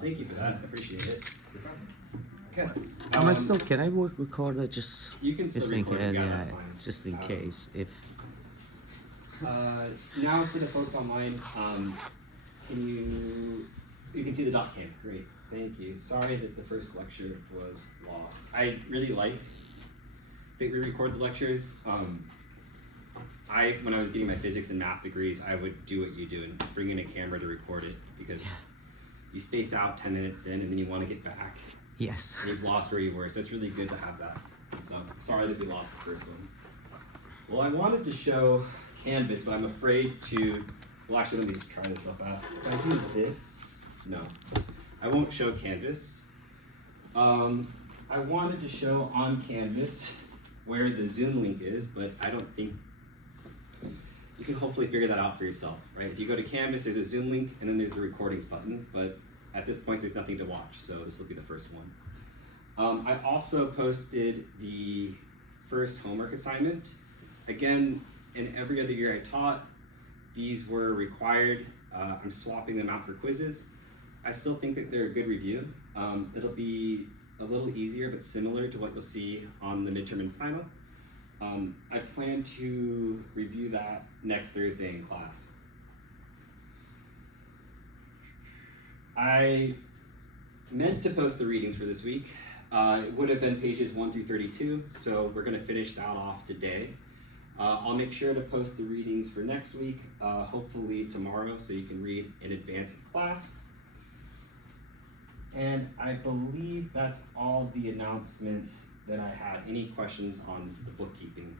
Thank you for that. I appreciate it. Okay. Am I still? Can I record it? Just You can still just record it. Yeah, yeah, that's fine. just in case if. Now for the folks online, can you can see the doc cam. Great. Thank you. Sorry that the first lecture was lost. I really like that we record the lectures. When I was getting my physics and math degrees, I would do what you do and bring in a camera to record it because you space out 10 minutes in and then you want to get back. Yes. And you've lost where you were, so it's really good to have that. So sorry that we lost the first one. Well, I wanted to show Canvas, but I'm afraid to, well actually let me just try this real fast. If I do this, no, I won't show Canvas. I wanted to show on Canvas where the Zoom link is, but I don't think, you can hopefully figure that out for yourself, right? If you go to Canvas, there's a Zoom link, and then there's the recordings button, but at this point, there's nothing to watch, so this will be the first one. I also posted the first homework assignment. Again, in every other year I taught, these were required. I'm swapping them out for quizzes. I still think that they're a good review. It'll be a little easier, but similar to what you'll see on the midterm and final. I plan to review that next Thursday in class. I meant to post the readings for this week. It would have been pages 1 through 32, so we're going to finish that off today. I'll make sure to post the readings for next week, hopefully tomorrow, so you can read in advance of class. And I believe that's all the announcements that I had. Any questions on the bookkeeping?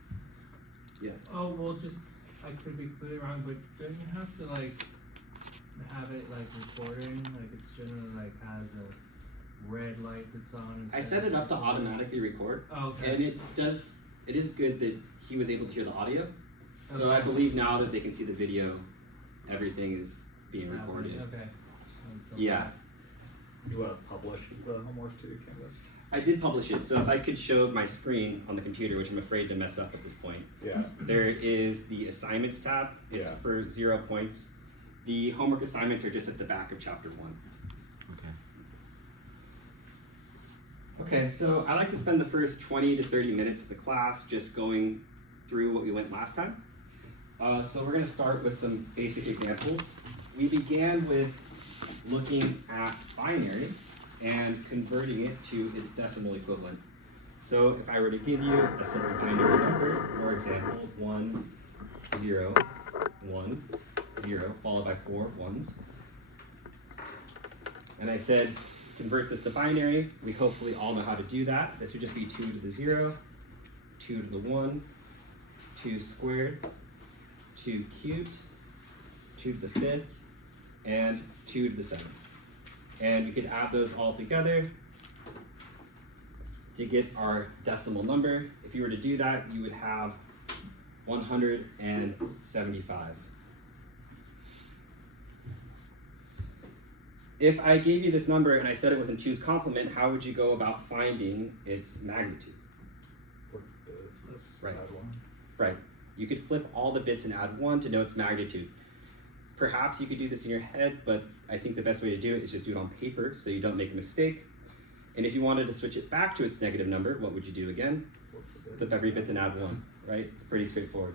Yes? Oh, well, just, I could be clear wrong, but don't you have to, like, have it, like, recording? Like, it's generally, like, has a red light that's on? I set it up to automatically record. Oh, okay. And it is good that he was able to hear the audio. So Okay. I believe now that they can see the video, everything is being It's happening, recorded. Okay. So, Yeah. You want to publish the homework to Canvas? I did publish it, so if I could show my screen on the computer, which I'm afraid to mess up at this point. Yeah. There is the assignments tab. It's Yeah. for 0 points. The homework assignments are just at the back of chapter 1. Okay. Okay, so I like to spend the first 20 to 30 minutes of the class just going through what we went last time. So we're going to start with some basic examples. We began with looking at binary and converting it to its decimal equivalent. So if I were to give you a simple binary number, for example, 1, 0, 1, 0, followed by 4 ones, and I said, convert this to binary, we hopefully all know how to do that. This would just be 2 to the 0, 2 to the 1, 2 squared, 2 cubed, 2 to the 5th, and 2 to the 7th. And we could add those all together to get our decimal number. If you were to do that, you would have 175. If I gave you this number and I said it was in 2's complement, how would you go about finding its magnitude? Right. Add one. Right. You could flip all the bits and add 1 to know its magnitude. Perhaps you could do this in your head, but I think the best way to do it is just do it on paper so you don't make a mistake. And if you wanted to switch it back to its negative number, what would you do again? Flip every bit and add 1, right? It's pretty straightforward.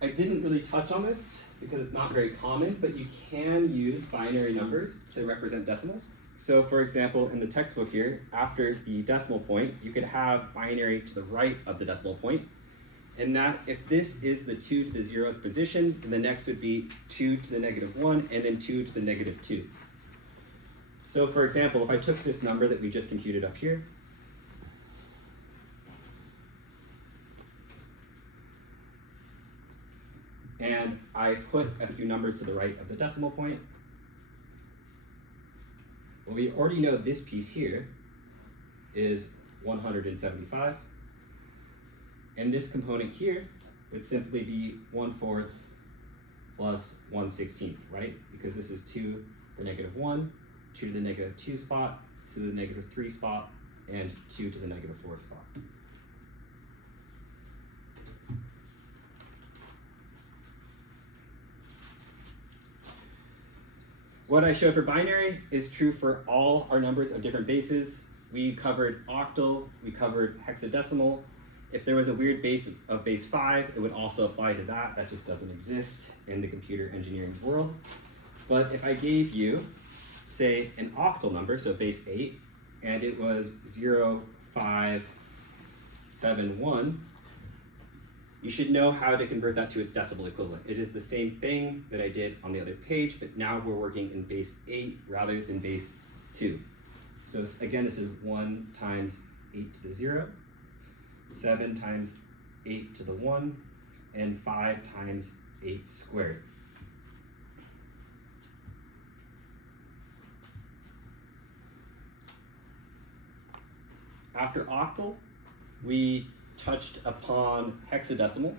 I didn't really touch on this because it's not very common, but you can use binary numbers to represent decimals. So for example, in the textbook here, after the decimal point, you could have binary to the right of the decimal point. And that, if this is the 2 to the 0th position, then the next would be 2 to the negative 1, and then 2 to the negative 2. So for example, if I took this number that we just computed up here, and I put a few numbers to the right of the decimal point, well, we already know this piece here is 175. And this component here would simply be 1/4 plus 1/16, right? Because this is 2 to the negative 1, 2 to the negative 2 spot, 2 to the negative 3 spot, and 2 to the negative 4 spot. What I showed for binary is true for all our numbers of different bases. We covered octal, we covered hexadecimal. If there was a weird base of base 5, it would also apply to that. That just doesn't exist in the computer engineering world. But if I gave you, say, an octal number, so base 8, and it was 0, 5, 7, 1, you should know how to convert that to its decimal equivalent. It is the same thing that I did on the other page, but now we're working in base 8 rather than base 2. So again, this is 1 times 8 to the 0, 7 times 8 to the 1, and 5 times 8 squared. After octal, we touched upon hexadecimal.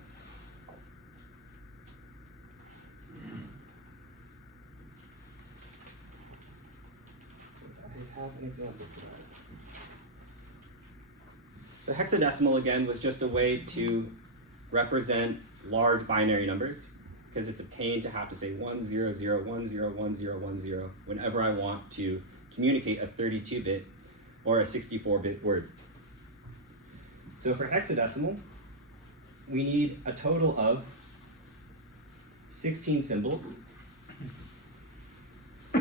I have an example for that. So hexadecimal, again, was just a way to represent large binary numbers, because it's a pain to have to say 1, 0, 0, 1, 0, 1, 0, 1, 0 whenever I want to communicate a 32-bit or a 64-bit word. So for hexadecimal, we need a total of 16 symbols.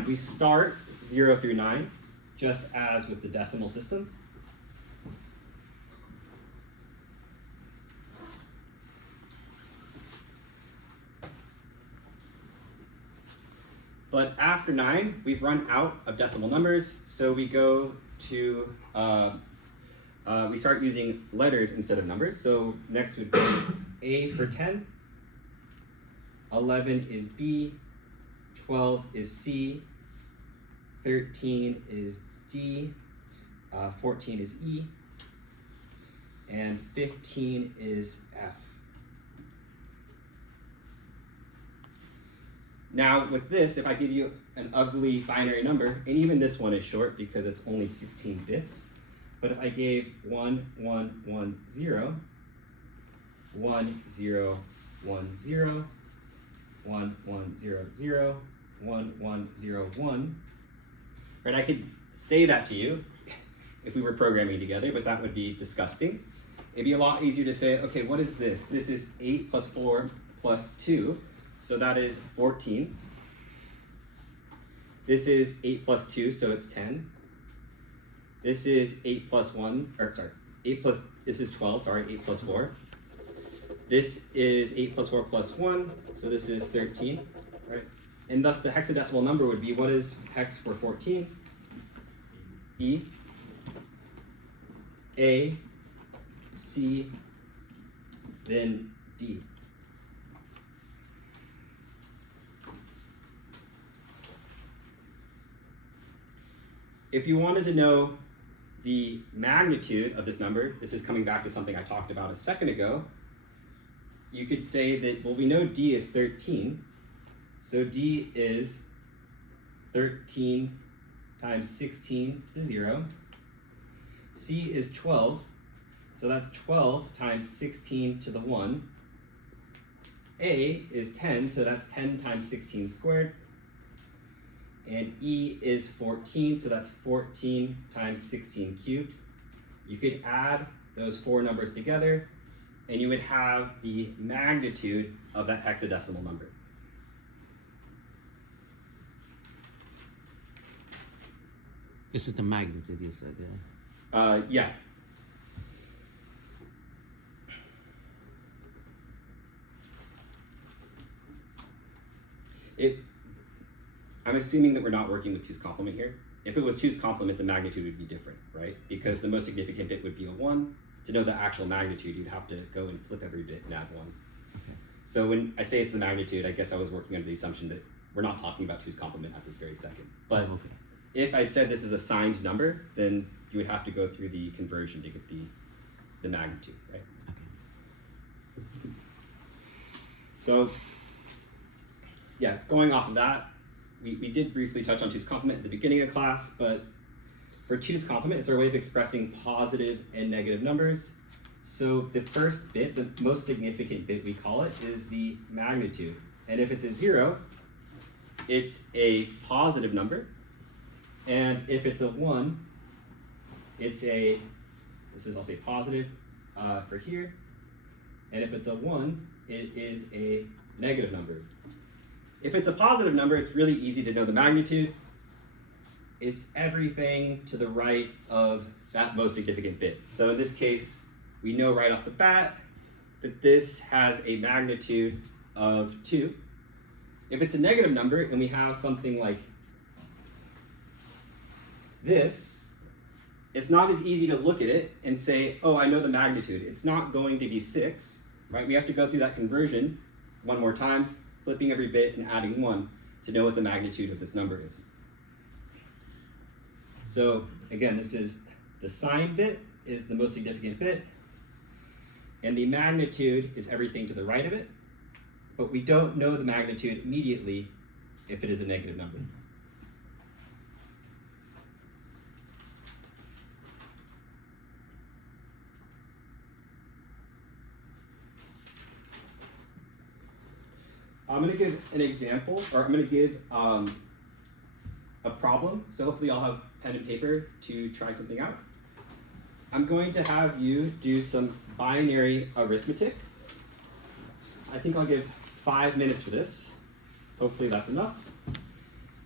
We start 0 through 9, just as with the decimal system. But after 9, we've run out of decimal numbers, so we go to we start using letters instead of numbers. So next would be A for 10, 11 is B, 12 is C, 13 is D, 14 is E, and 15 is F. Now with this, if I give you an ugly binary number, and even this one is short because it's only 16 bits, but if I gave 1, 1, 1, 0, 1, 0, 1, 0, 1, 1, 0, 0, 1, 1, 0, 1, right, I could say that to you if we were programming together, but that would be disgusting. It'd be a lot easier to say, okay, what is this? This is 8 plus 4 plus 2, so that is 14. This is 8 plus 2, so it's 10. This is 8 plus 1, or sorry, 8 plus, this is 12, sorry, 8 plus 4. This is 8 plus 4 plus 1, so this is 13, right? And thus the hexadecimal number would be, what is hex for 14? E, A, C, then D. If you wanted to know the magnitude of this number, this is coming back to something I talked about a second ago, you could say that, well, we know D is 13, so D is 13 times 16 to the 0. C is 12, so that's 12 times 16 to the 1. A is 10, so that's 10 times 16 squared. And E is 14, so that's 14 times 16 cubed. You could add those four numbers together, and you would have the magnitude of that hexadecimal number. This is the magnitude you said, yeah? Yeah. I'm assuming that we're not working with 2's complement here. If it was 2's complement, the magnitude would be different, right? Because the most significant bit would be a 1. To know the actual magnitude, you'd have to go and flip every bit and add 1. Okay. So when I say it's the magnitude, I guess I was working under the assumption that we're not talking about 2's complement at this very second. But Okay. if I'd said this is a signed number, then you would have to go through the conversion to get the magnitude, right? Okay. So, yeah, going off of that, we did briefly touch on 2's complement at the beginning of class, but for 2's complement, it's our way of expressing positive and negative numbers. So the first bit, the most significant bit we call it, is the magnitude. And if it's a 0, it's a positive number. And if it's a 1, it's a, I'll say positive for here. And if it's a 1, it is a negative number. If it's a positive number, it's really easy to know the magnitude. It's everything to the right of that most significant bit. So in this case, we know right off the bat that this has a magnitude of 2. If it's a negative number and we have something like this, it's not as easy to look at it and say, oh, I know the magnitude. It's not going to be 6, right? We have to go through that conversion one more time, flipping every bit and adding 1 to know what the magnitude of this number is. So again, this is the sign bit is the most significant bit, and the magnitude is everything to the right of it, but we don't know the magnitude immediately if it is a negative number. I'm going to give an example, or I'm going to give a problem. So hopefully I'll have pen and paper to try something out. I'm going to have you do some binary arithmetic. I think I'll give 5 minutes for this. Hopefully that's enough.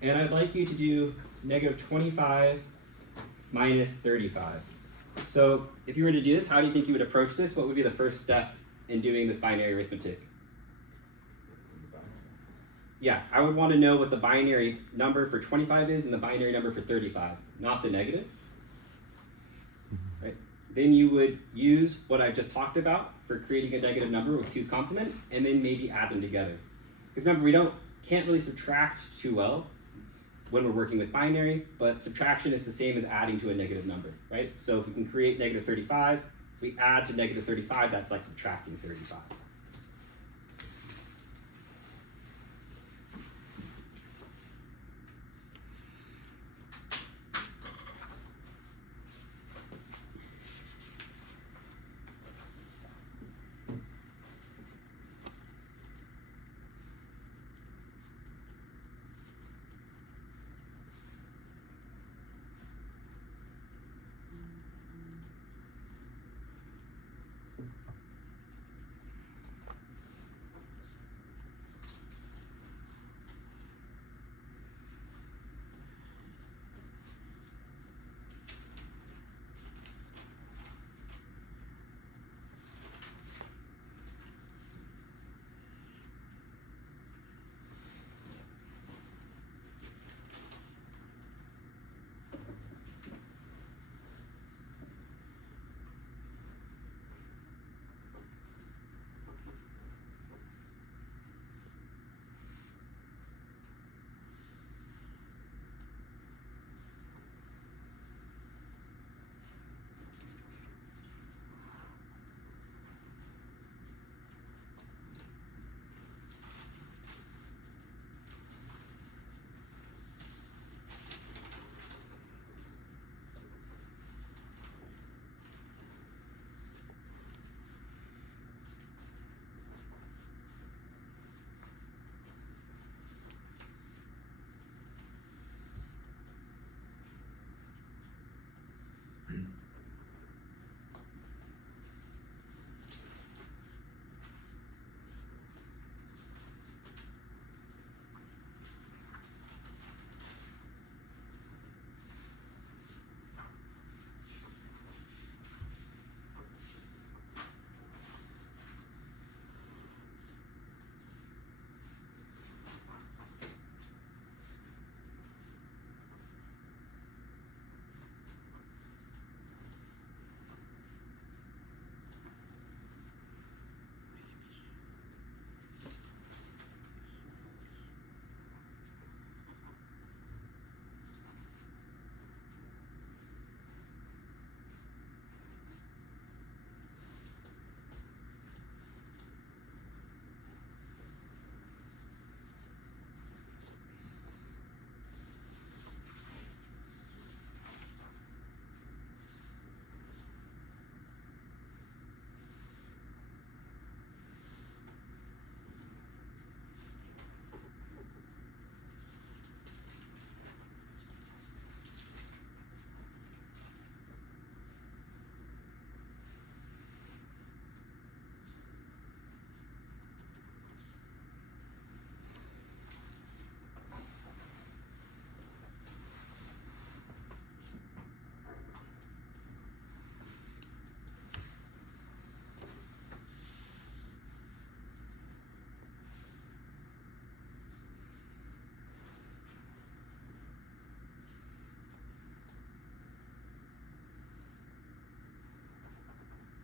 And I'd like you to do -25 minus 35. So if you were to do this, how do you think you would approach this? What would be the first step in doing this binary arithmetic? Yeah, I would want to know what the binary number for 25 is and the binary number for 35, not the negative. Right? Then you would use what I just talked about for creating a negative number with 2's complement, and then maybe add them together. Because remember, we can't really subtract too well when we're working with binary, but subtraction is the same as adding to a negative number, right? So if we can create -35, if we add to -35, that's like subtracting 35.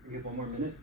Give one more minute.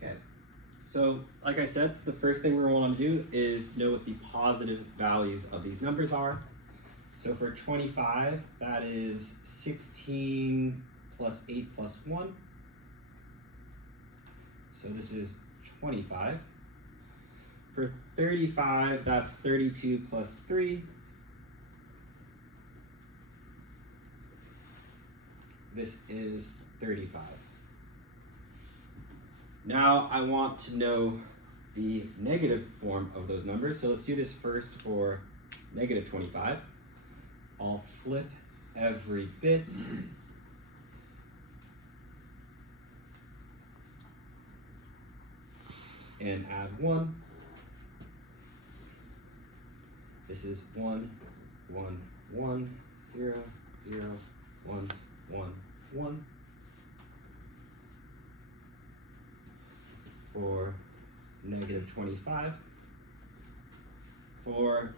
Okay, so like I said, the first thing we want to do is know what the positive values of these numbers are. So for 25, that is 16 plus 8 plus 1. So this is 25. For 35, that's 32 plus 3. This is 35. Now I want to know the negative form of those numbers. So let's do this first for negative 25. I'll flip every bit. And add 1. This is 1, 1, 1, 0, 0, 1, 1, 1. For negative 25. For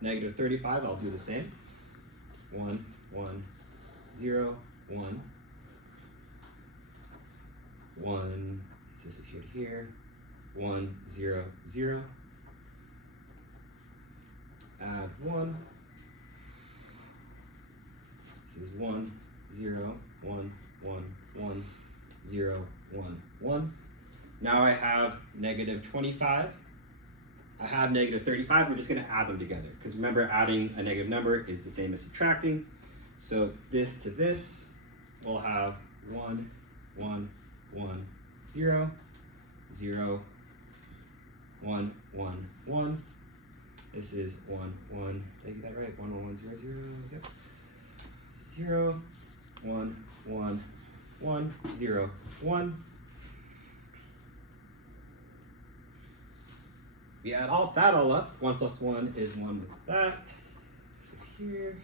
negative 35, I'll do the same. 1, 1, 0, 1. 1, this is here to here. 1, 0, 0. Add 1. This is 1, 0, 1, 1, 1, 0, 1, 1. Now I have negative 25. I have negative 35. We're just going to add them together because remember, adding a negative number is the same as subtracting. So this to this, we'll have 1, 1, 1, 0, 0, 1, 1, 1. This is 1, 1. Did I get that right? 1, 1, 1, 0, 0. Yep. 0, 1, 1, 1, 0, 1. We add all that all up. 1 plus 1 is 1 with that. This is here.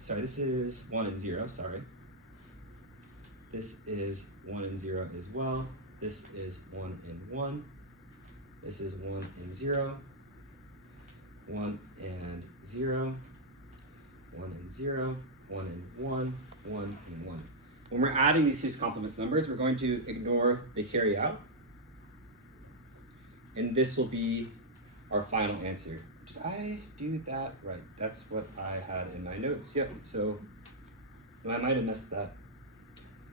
Sorry, this is 1 and 0. Sorry. This is 1 and 0 as well. This is 1 and 1. This is 1 and 0. 1 and 0. 1 and 0. 1 and 1. 1 and 1. When we're adding these Hughes complements numbers, we're going to ignore the carry out. And this will be our final answer. Did I do that right? That's what I had in my notes. Yep. So I might have messed that.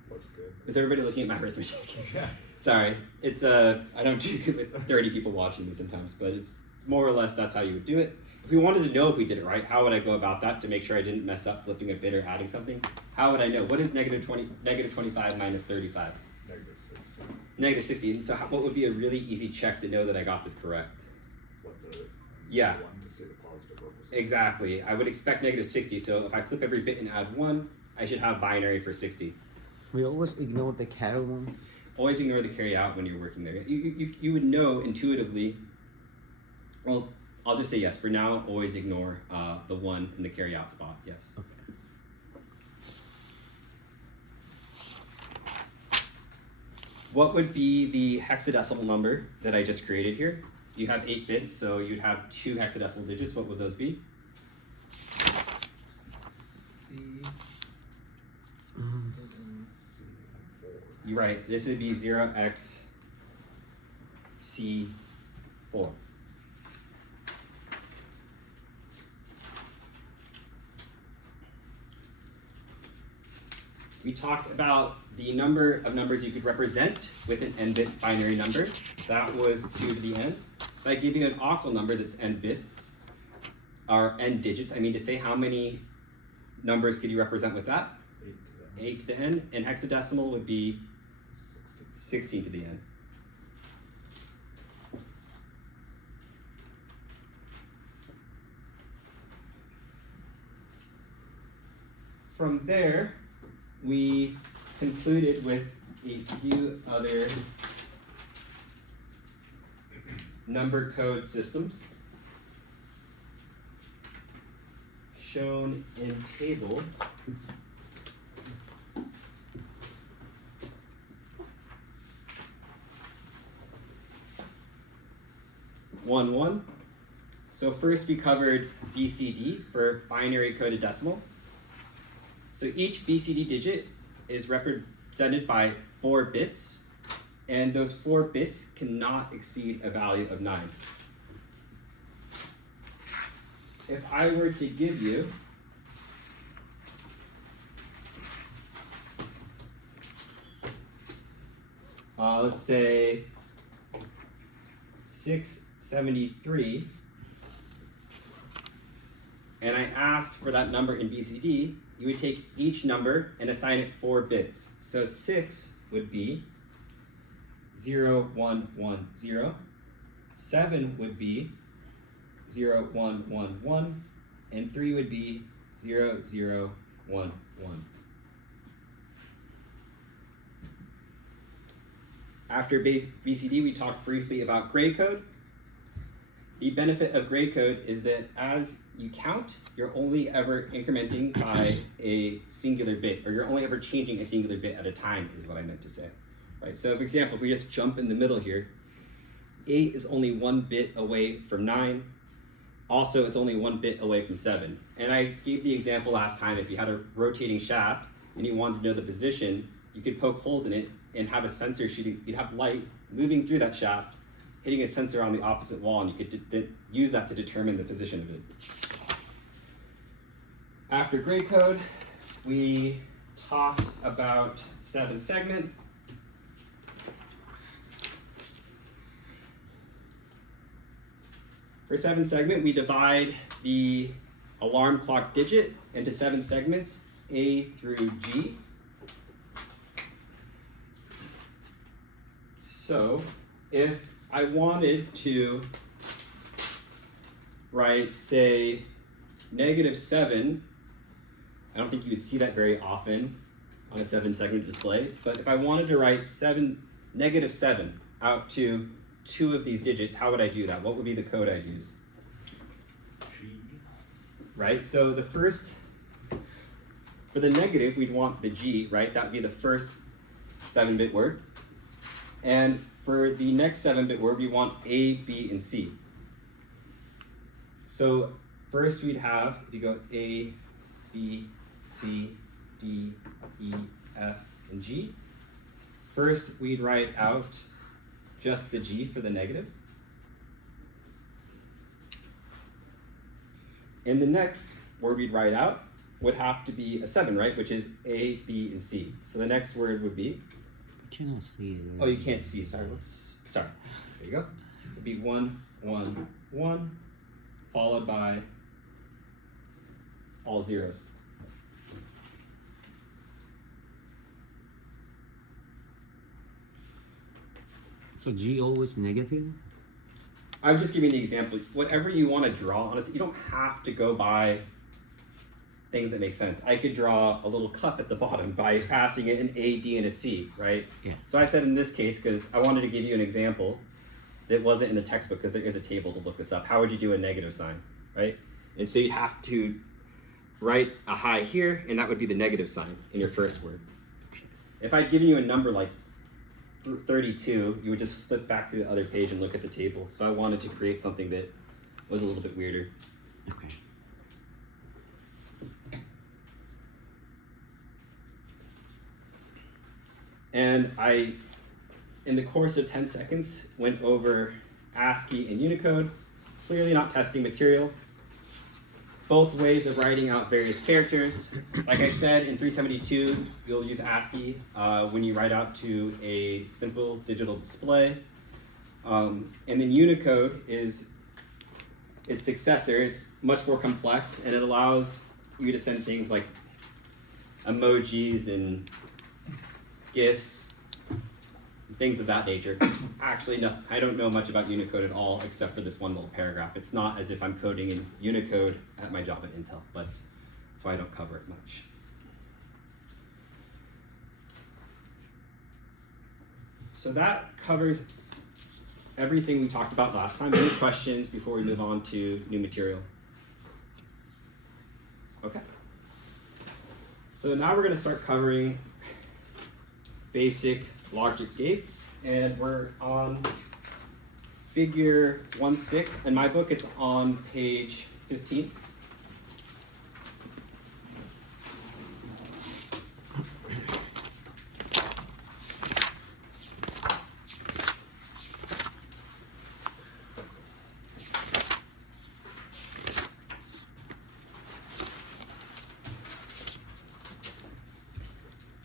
Looks good. Is everybody looking at my arithmetic? Yeah. Sorry. It's I don't do good with 30 people watching me sometimes, but it's more or less that's how you would do it. If we wanted to know if we did it right, how would I go about that to make sure I didn't mess up flipping a bit or adding something? How would I know? What is negative 25 minus 35? Negative 60. Negative 60. So what would be a really easy check to know that I got this correct? What the Yeah. 1 to see the positive representation. Exactly. I would expect negative 60. So if I flip every bit and add 1, I should have binary for 60. We always ignore the carry one. Always ignore the carry out when you're working there. You would know intuitively. Well, I'll just say yes. For now, always ignore the 1 in the carry out spot. Yes. Okay. What would be the hexadecimal number that I just created here? You have 8 bits, so you'd have 2 hexadecimal digits. What would those be? C. Um, You're right. This would be 0x C4. we talked about the number of numbers you could represent with an n-bit binary number. That was 2 to the n. If I give you an octal number that's n bits, or n digits, I mean to say, how many numbers could you represent with that? 8 to the n. And hexadecimal would be 16 to the n. From there, we concluded with a few other number code systems shown in table 1.1. So first we covered BCD for binary coded decimal. So each BCD digit is represented by 4 bits, and those 4 bits cannot exceed a value of 9. If I were to give you let's say 673, and I asked for that number in BCD, you would take each number and assign it 4 bits. So 6 would be 0, 1, 1, 0. 7 would be 0, 1, 1, 1. And 3 would be 0, 0, 1, 1. After BCD, we talked briefly about gray code. The benefit of gray code is that as you count, you're only ever incrementing by a singular bit, or you're only ever changing a singular bit at a time, is what I meant to say. Right? So, for example, if we just jump in the middle here, 8 is only 1 bit away from 9. Also, it's only 1 bit away from 7. And I gave the example last time, if you had a rotating shaft and you wanted to know the position, you could poke holes in it and have a sensor shooting, you'd have light moving through that shaft, hitting a sensor on the opposite wall, and you could use that to determine the position of it. After gray code, we talked about 7-segment. For 7-segment, we divide the alarm clock digit into 7 segments, A through G. So if I wanted to write, say, -7, I don't think you would see that very often on a 7-segment display, but if I wanted to write -7 out to 2 of these digits, how would I do that? What would be the code I'd use? G. Right, so the first, for the negative, we'd want the G, right? That would be the first 7-bit word. And for the next 7-bit word, we want A, B, and C. So first we'd have, if you go A, B, C, D, E, F, and G. First, we'd write out just the G for the negative. And the next word we'd write out would have to be a 7, right? Which is A, B, and C. So the next word would be, I cannot see it. oh, you can't see, sorry. Sorry, there you go. It'd be 1, 1, 1, followed by all zeros. So G always negative? I'm just giving the example. Whatever you want to draw, honestly, you don't have to go by things that make sense. I could draw a little cup at the bottom by passing it an A, D, and a C, right? Yeah. So I said in this case, because I wanted to give you an example that wasn't in the textbook, because there is a table to look this up. How would you do a negative sign, right? And so you'd have to write a high here, and that would be the negative sign in your first word. If I'd given you a number like 32, you would just flip back to the other page and look at the table. So I wanted to create something that was a little bit weirder. Okay. And I, in the course of 10 seconds, went over ASCII and Unicode, clearly not testing material. both ways of writing out various characters. Like I said, in 372, you'll use ASCII when you write out to a simple digital display. And then Unicode is its successor. It's much more complex, and it allows you to send things like emojis and GIFs, things of that nature. Actually, no, I don't know much about Unicode at all, except for this one little paragraph. It's not as if I'm coding in Unicode at my job at Intel, but that's why I don't cover it much. So that covers everything we talked about last time. Any questions before we move on to new material? Okay. So now we're going to start covering basic logic gates, and we're on figure 1.6. In my book, it's on page 15.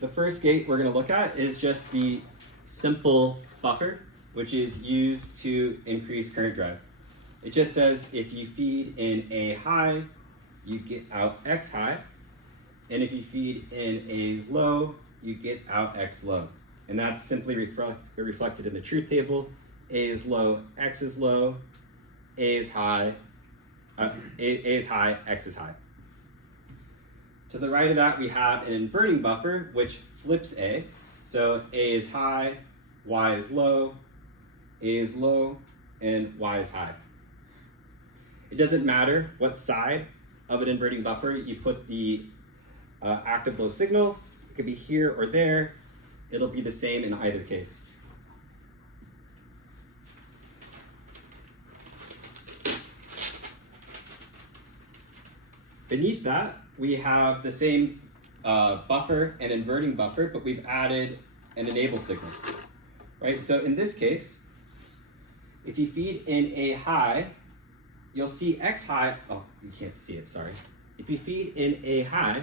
The first gate we're going to look at is just the simple buffer, which is used to increase current drive. It just says if you feed in A high, you get out X high, and if you feed in A low, you get out X low. And that's simply reflected in the truth table. A is low, X is low, A is high, A is high, X is high. To the right of that, we have an inverting buffer, which flips A. So A is high, Y is low, A is low, and Y is high. It doesn't matter what side of an inverting buffer you put the active low signal. It could be here or there. It'll be the same in either case. Beneath that, we have the same buffer and inverting buffer, but we've added an enable signal, right? So in this case, if you feed in A high, you'll see X high. Oh, you can't see it, sorry. If you feed in A high,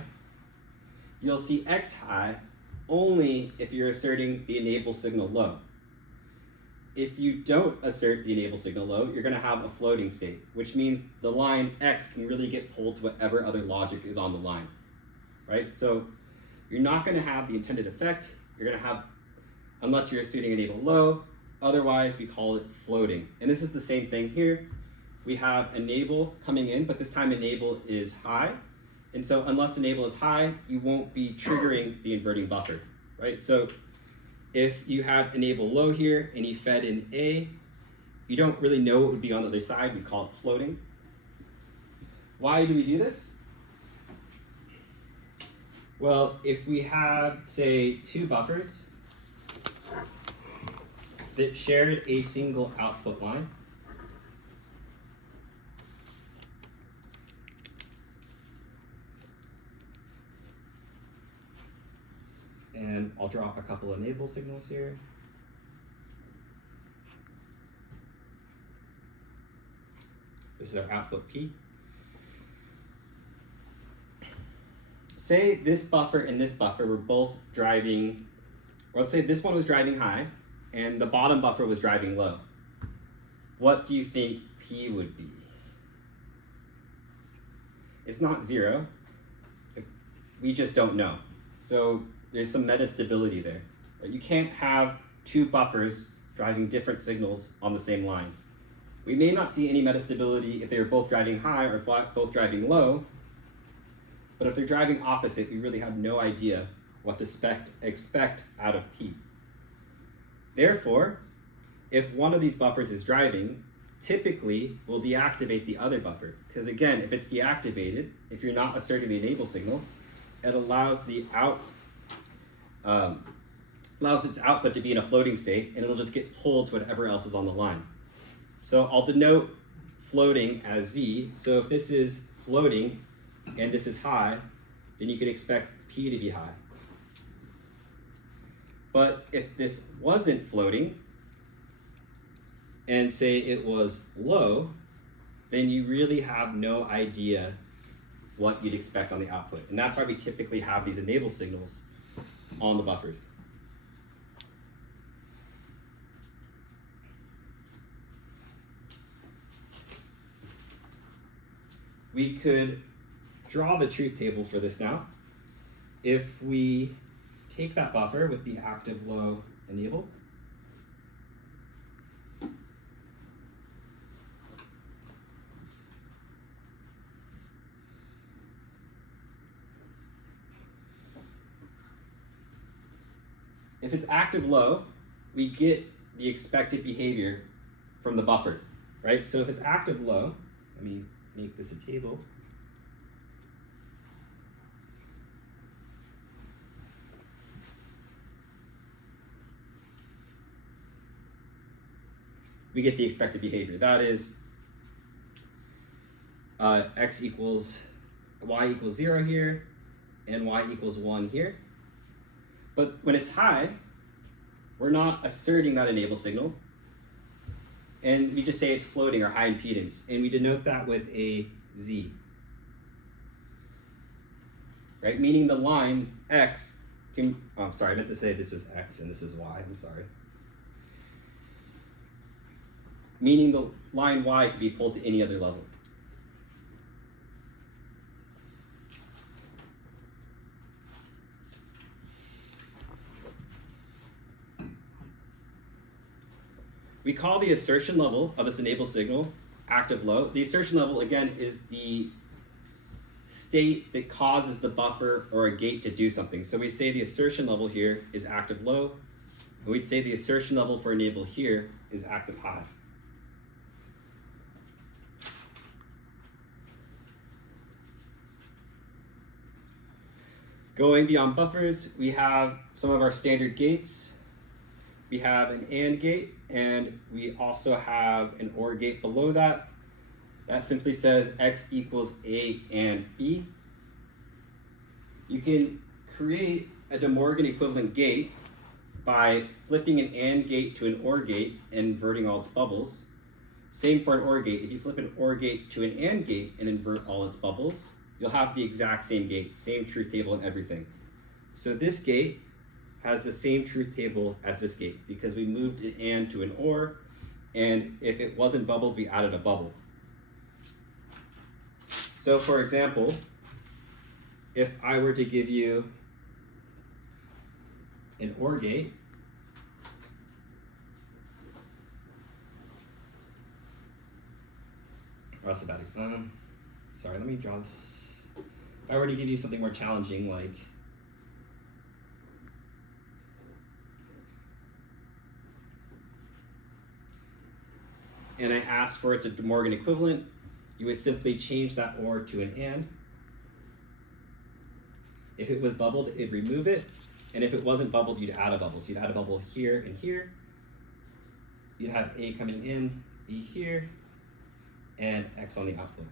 you'll see X high only if you're asserting the enable signal low. If you don't assert the enable signal low, you're going to have a floating state, which means the line X can really get pulled to whatever other logic is on the line, right? So you're not going to have the intended effect. You're going to have, unless you're asserting enable low, otherwise we call it floating. And this is the same thing here. We have enable coming in, but this time enable is high. And so unless enable is high, you won't be triggering the inverting buffer, right? So if you have enable low here and you fed in A, you don't really know what would be on the other side. We call it floating. Why do we do this? Well, if we have, say, two buffers that shared a single output line, and I'll draw a couple enable signals here. This is our output P. Say this buffer and this buffer were both driving, or let's say this one was driving high and the bottom buffer was driving low. What do you think P would be? It's not 0. We just don't know. So there's some metastability there. You can't have two buffers driving different signals on the same line. We may not see any metastability if they're both driving high or both driving low, but if they're driving opposite, we really have no idea what to expect out of P. Therefore, if one of these buffers is driving, typically we'll deactivate the other buffer. Because again, if it's deactivated, if you're not asserting the enable signal, it allows allows its output to be in a floating state, and it'll just get pulled to whatever else is on the line. So I'll denote floating as Z. So if this is floating and this is high, then you could expect P to be high. But if this wasn't floating, and say it was low, then you really have no idea what you'd expect on the output. And that's why we typically have these enable signals on the buffers. We could draw the truth table for this now. If we take that buffer with the active low enable, if it's active low, we get the expected behavior from the buffer, right? So if it's active low, let me make this a table. We get the expected behavior. That is x equals, y equals 0 here, and y equals 1 here. But when it's high, we're not asserting that enable signal. And we just say it's floating or high impedance. And we denote that with a z. Right? Meaning the line x can, oh, I'm sorry, I meant to say this was x and this is y, I'm sorry. Meaning the line y can be pulled to any other level. We call the assertion level of this enable signal active low. The assertion level, again, is the state that causes the buffer or a gate to do something. So we say the assertion level here is active low, and we'd say the assertion level for enable here is active high. Going beyond buffers, we have some of our standard gates. We have an AND gate, and we also have an OR gate below that. That simply says X equals A and B. You can create a De Morgan equivalent gate by flipping an AND gate to an OR gate and inverting all its bubbles. Same for an OR gate. If you flip an OR gate to an AND gate and invert all its bubbles, you'll have the exact same gate, same truth table and everything. So this gate has the same truth table as this gate because we moved an AND to an OR, and if it wasn't bubbled, we added a bubble. So for example, if I were to give you an OR gate, oh, that's about it. Sorry, let me draw this. If I were to give you something more challenging, like and I asked for its a De Morgan equivalent, you would simply change that OR to an AND. If it was bubbled, it'd remove it. And if it wasn't bubbled, you'd add a bubble. So you'd add a bubble here and here. You'd have A coming in, B here, and X on the output.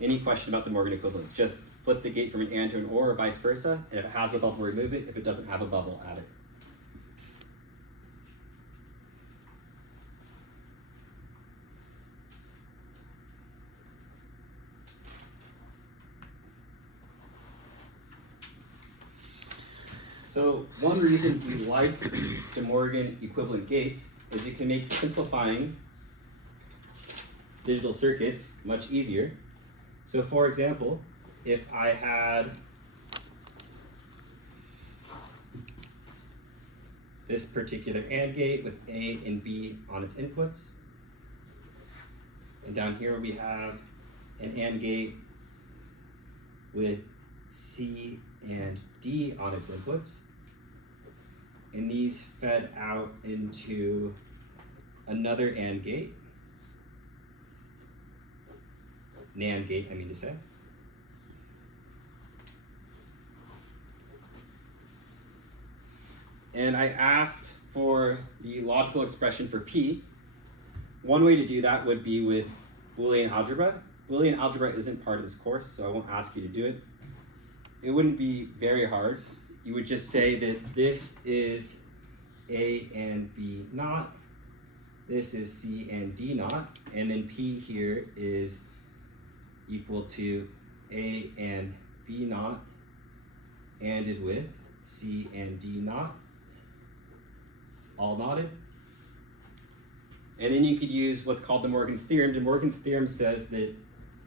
Any question about De Morgan equivalence? Just flip the gate from an AND to an OR or vice versa, and if it has a bubble, remove it. If it doesn't have a bubble, add it. So one reason we like De Morgan equivalent gates is it can make simplifying digital circuits much easier. So for example, if I had this particular AND gate with A and B on its inputs, and down here we have an AND gate with C and D on its inputs, and these fed out into another AND gate, NAND gate I mean to say. And I asked for the logical expression for P. One way to do that would be with Boolean algebra. Boolean algebra isn't part of this course, so I won't ask you to do it. It wouldn't be very hard. You would just say that this is A and B naught. this is C and D naught, and then P here is equal to A and B naught ANDed with C and D naught, all knotted. And then you could use what's called De Morgan's theorem. De Morgan's theorem says that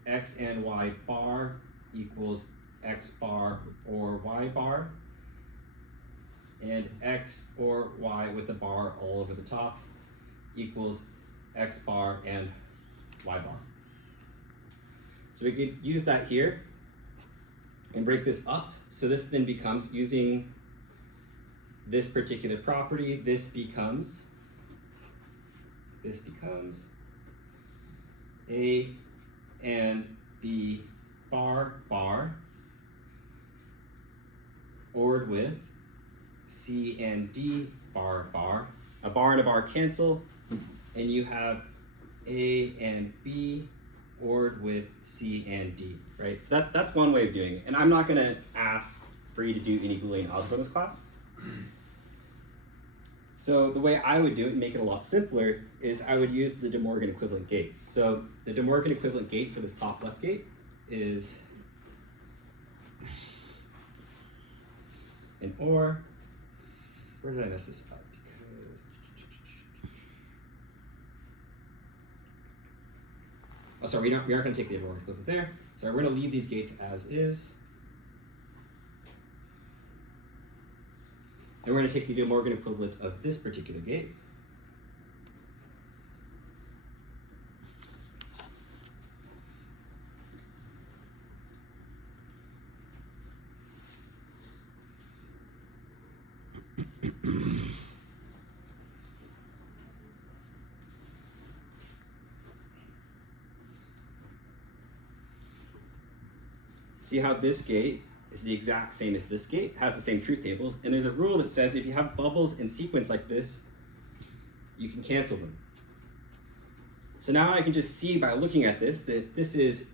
X and Y bar equals X bar or Y bar, and X or Y with a bar all over the top equals X bar and Y bar. So we could use that here and break this up. So this then becomes, using this particular property, this becomes A and B bar bar ORed with C and D bar bar. A bar and a bar cancel, and you have A and B ORed with C and D, right? So that's one way of doing it. And I'm not gonna ask for you to do any Boolean algebra in this class. So the way I would do it and make it a lot simpler is I would use the De Morgan equivalent gates. So the De Morgan equivalent gate for this top left gate is an OR. Where did I mess this up? Because oh, sorry, we aren't going to take the De Morgan equivalent there. So we're going to leave these gates as is. And we're going to take the De Morgan equivalent of this particular gate. See how this gate is the exact same as this gate, has the same truth tables, and there's a rule that says if you have bubbles in sequence like this, you can cancel them. So now I can just see by looking at this that this is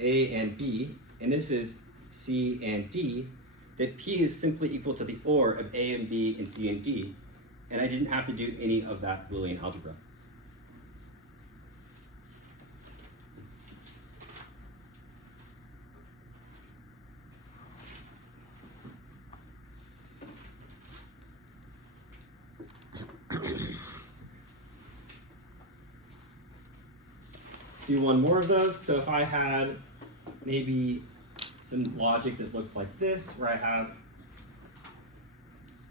A and B, and this is C and D, that P is simply equal to the OR of A and B and C and D, and I didn't have to do any of that Boolean algebra. Do one more of those. So if I had maybe some logic that looked like this, where I have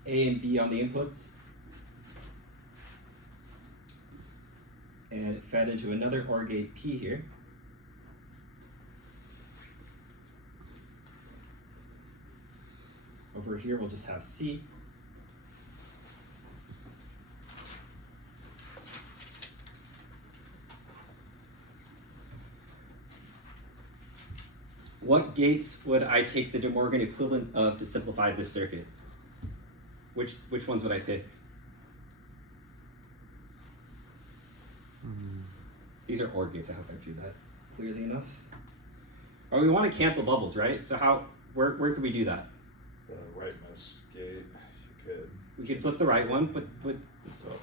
A and B on the inputs, and it fed into another OR gate P here. Over here we'll just have C. What gates would I take the De Morgan equivalent of to simplify this circuit? Which ones would I pick? These are OR gates. I hope I drew that clearly enough. Oh, we want to cancel bubbles, right? So where could we do that? The rightmost gate, We could flip the right one, but top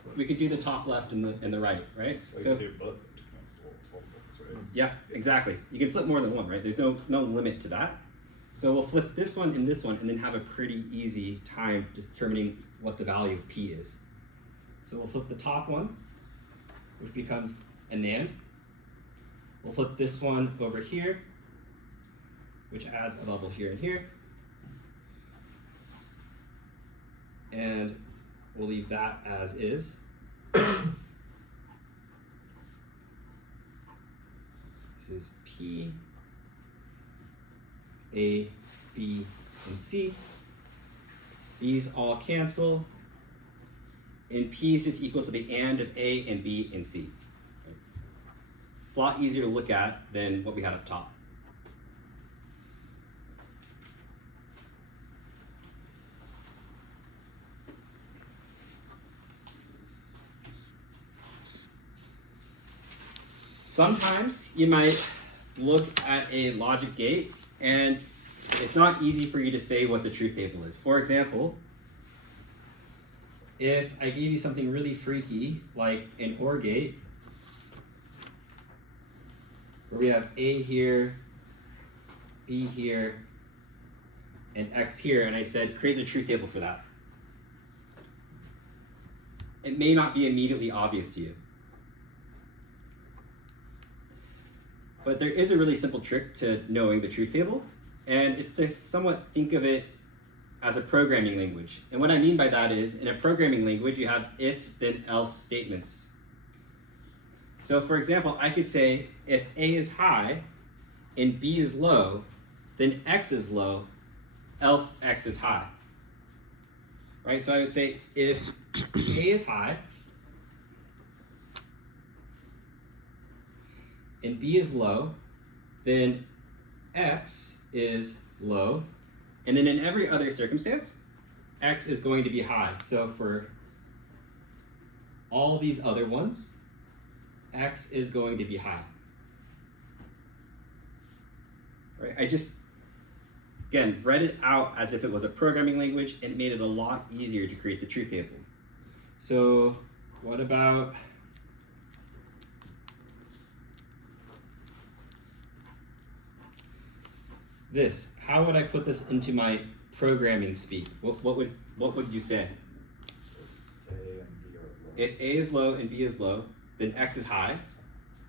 left. we could do the top left and the right, right? We So can do both to cancel all bubbles, right? yeah, exactly. You can flip more than one, right? There's no limit to that. So we'll flip this one and this one, and then have a pretty easy time determining what the value of P is. So we'll flip the top one, which becomes an AND. We'll flip this one over here, which adds a bubble here and here. And we'll leave that as is. This is P, A, B, and C. These all cancel, and P is just equal to the AND of A and B and C. It's a lot easier to look at than what we had up top. Sometimes you might look at a logic gate and it's not easy for you to say what the truth table is. For example, if I gave you something really freaky, like an OR gate, where we have A here, B here, and X here, and I said create a truth table for that. It may not be immediately obvious to you. But there is a really simple trick to knowing the truth table, and it's to somewhat think of it as a programming language. And what I mean by that is, in a programming language, you have if, then else statements. So for example, I could say, if A is high and B is low, then X is low, else X is high. Right, so I would say, if A is high, and B is low, then X is low, and then in every other circumstance, X is going to be high. So for all these other ones, X is going to be high. Right? I just, again, read it out as if it was a programming language, and it made it a lot easier to create the truth table. So what about this? How would I put this into my programming speak? What would you say? A and B are low. If A is low and B is low, then X is high,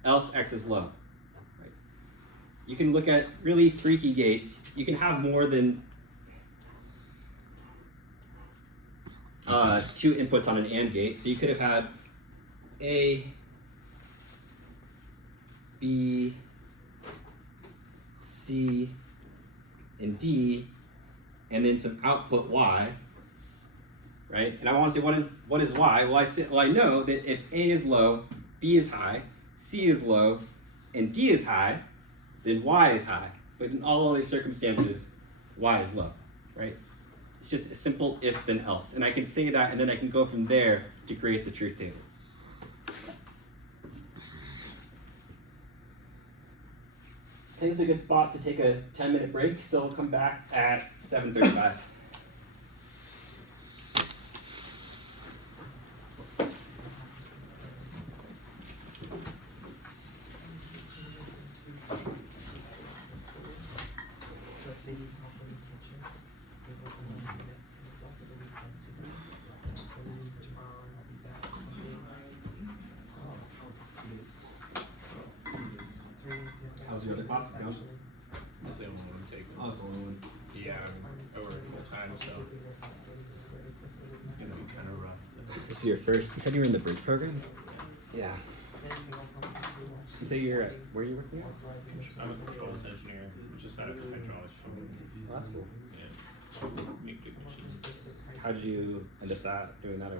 else X is low. Right? You can look at really freaky gates. You can have more than 2 inputs on an AND gate. So you could have had A, B, C, and D, and then some output Y, right? And I want to say, what is Y? Well, I know that if A is low, B is high, C is low, and D is high, then Y is high. But in all other circumstances, Y is low, right? It's just a simple if then else. And I can say that, and then I can go from there to create the truth table. I think it's a good spot to take a 10-minute break, so we'll come back at 7:35. How's your other classes going? That's the only one I'm taking. Oh, it's the only one. Yeah, I work full time, so it's gonna be kind of rough. This is your first. You said you were in the bridge program? Yeah. You say you're at, where are you working at? I'm a controls engineer, just out of hydraulics. Oh, that's cool. Yeah, make big machines. How did you end up doing that?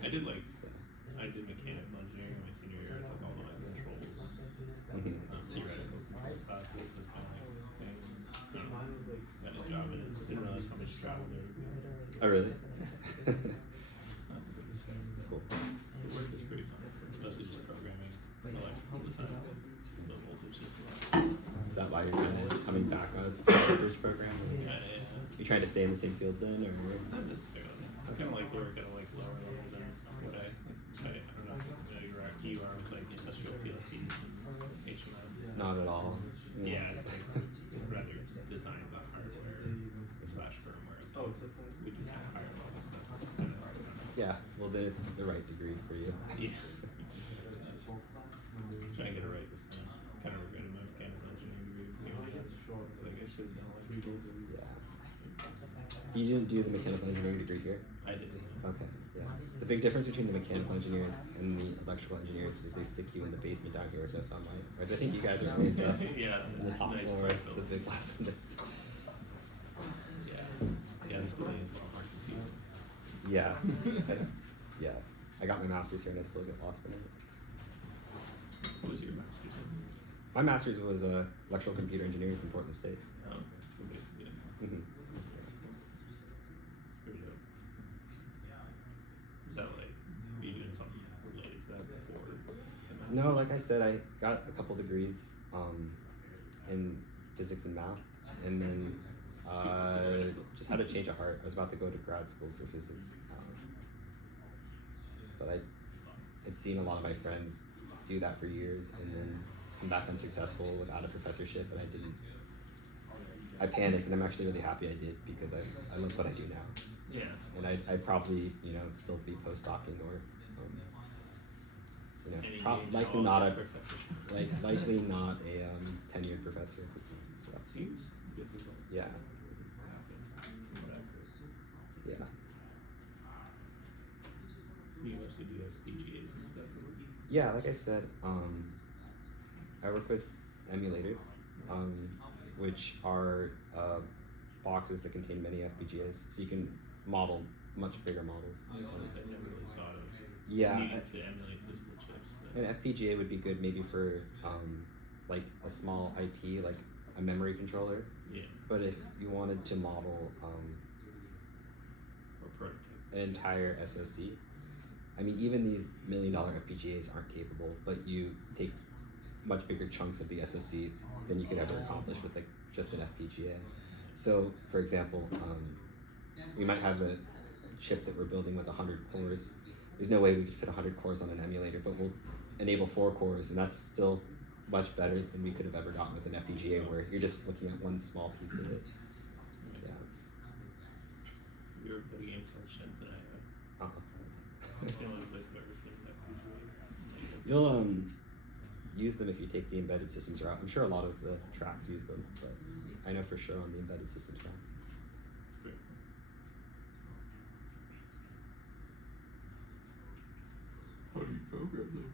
I did mechanical engineering my senior year. I took all my controls, theoretical controls classes. It's kind of like thing. Got a job in it. Didn't realize how much travel there would be. Oh, really? Not the biggest fan. That's cool. The work is pretty fun. Mostly just programming, electrical design, low voltage system. Is that why you're kind of coming back on this bridge program? Yeah, You trying to stay in the same field then, or? not necessarily. I kind of like to work at a lower level than what I don't know. You are with like industrial PLCs and HMIs. Not at all. Yeah, it's like rather design the hardware / firmware. Oh, we do kind of higher level stuff. It's kind of hard. Yeah, well then it's the right degree for you. Yeah. Trying to get it right this time. Kind of regretted my mechanical engineering degree. It's like I should have done electrical. Yeah. You didn't do the mechanical engineering degree here? I did. Okay, yeah. The big difference between the mechanical engineers and the electrical engineers is they stick you in the basement down here with no sunlight. Whereas I think you guys are always Yeah, in the it's top nice floor price with the big glass windows. Yeah, this building is a lot more confusing. Yeah. Yeah. I got my master's here and I still get lost in it. What was your master's in? My master's was electrical computer engineering from Portland State. Oh, so basically, yeah. Mm-hmm. It's pretty dope. Is that like, were you doing something related to that before? the master's? No, like I said, I got a couple degrees in physics and math, and then Just had a change of heart. I was about to go to grad school for physics, but I had seen a lot of my friends do that for years and then come back unsuccessful without a professorship, and I didn't. I panicked, and I'm actually really happy I did because I love what I do now, Yeah. and I'd probably still be postdocing or Any likely not a professorship. likely not a tenured professor at this point. So, Seems difficult. yeah, Whatever. yeah. So you mostly do FPGAs and stuff. Yeah, like I said, I work with emulators, which are boxes that contain many FPGAs, so you can model much bigger models. Makes sense. I never really thought of Yeah, needing to emulate physical chips. But an FPGA would be good maybe for like a small IP, like a memory controller. yeah, But if you wanted to model or prototype. an entire SoC, I mean, even these $1 million FPGAs aren't capable, but you take much bigger chunks of the SoC than you could ever accomplish with like just an FPGA. So, for example, we might have a chip that we're building with 100 cores. There's no way we could fit 100 cores on an emulator, but we'll enable 4 cores, and that's still much better than we could have ever gotten with an FPGA, where you're just looking at one small piece of it. Yeah. We were putting Intel Shenzhen. Uh-huh. That's the only place I've ever seen an FPGA. You'll use them if you take the embedded systems route. I'm sure a lot of the tracks use them, but I know for sure on the embedded systems route. It's pretty cool. How do you program them?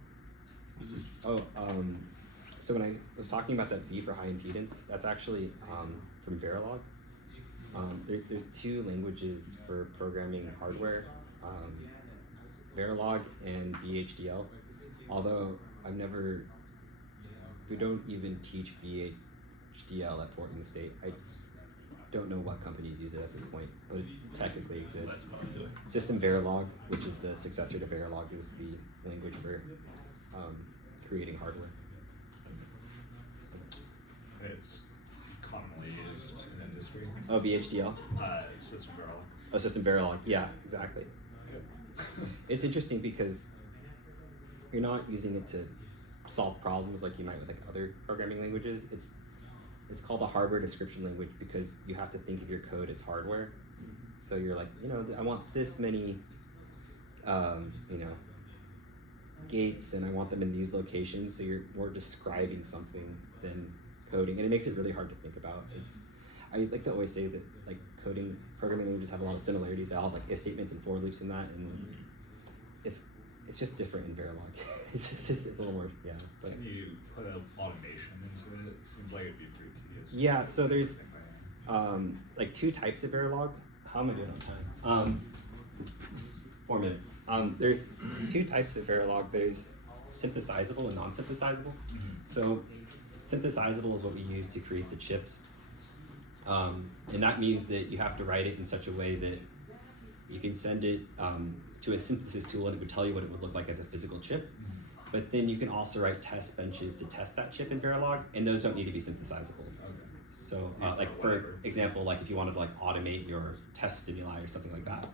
Is it just Oh, so when I was talking about that Z for high impedance, that's actually from Verilog. There's 2 languages for programming hardware, Verilog and VHDL. Although we don't even teach VHDL at Portland State. I don't know what companies use it at this point, but it technically that's exists. popular? System Verilog, which is the successor to Verilog, is the language for creating hardware. It's commonly used in industry. Oh, VHDL? System Verilog. Oh, System Verilog. Yeah, exactly. It's interesting because you're not using it to solve problems like you might with like other programming languages. It's called a hardware description language because you have to think of your code as hardware. So you're like, I want this many, gates, and I want them in these locations. So you're more describing something than coding, and it makes it really hard to think about. I like to always say that like programming languages have a lot of similarities. They all have like if statements and for loops and that, and it's just different in Verilog. it's a little more, yeah. But Can you put an automation into it? It seems like it'd be pretty tedious. yeah, so there's like 2 types of Verilog. How am I doing on time? 4 minutes. There's 2 types of Verilog. There's synthesizable and non-synthesizable. So synthesizable is what we use to create the chips. And that means that you have to write it in such a way that you can send it to a synthesis tool and it would tell you what it would look like as a physical chip. But then you can also write test benches to test that chip in Verilog, and those don't need to be synthesizable. So like for example, like if you wanted to like automate your test stimuli or something like that.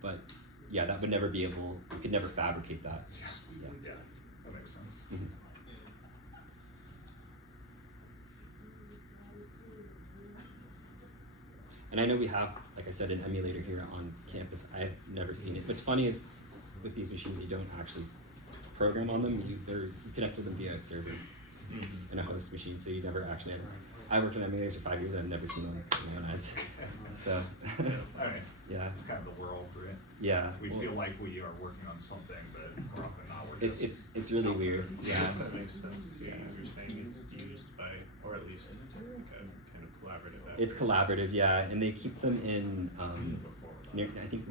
But yeah, that would never be able, you could never fabricate that. Yeah, that makes sense. Mhm. And I know we have, like I said, an emulator here on campus. I've never seen it. What's funny is with these machines, you don't actually program on them. You connect to them via a server and a host machine, so you never actually ever. I worked on emulators for 5 years. I've never seen one in my own eyes. So I mean, yeah, it's kind of the world, right? yeah. We Well, feel like we are working on something, but we're often not. We're just it's really weird. Yeah, Yeah. that makes sense too. You're saying it's used by, or at least like a kind of collaborative effort. It's collaborative, yeah, and they keep them in near, I think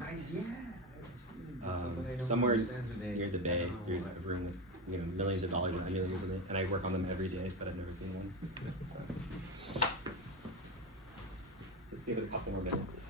somewhere near the bay. There's a room with millions of dollars of emulators in it, and I work on them every day, but I've never seen one. So. Just give it a couple more minutes.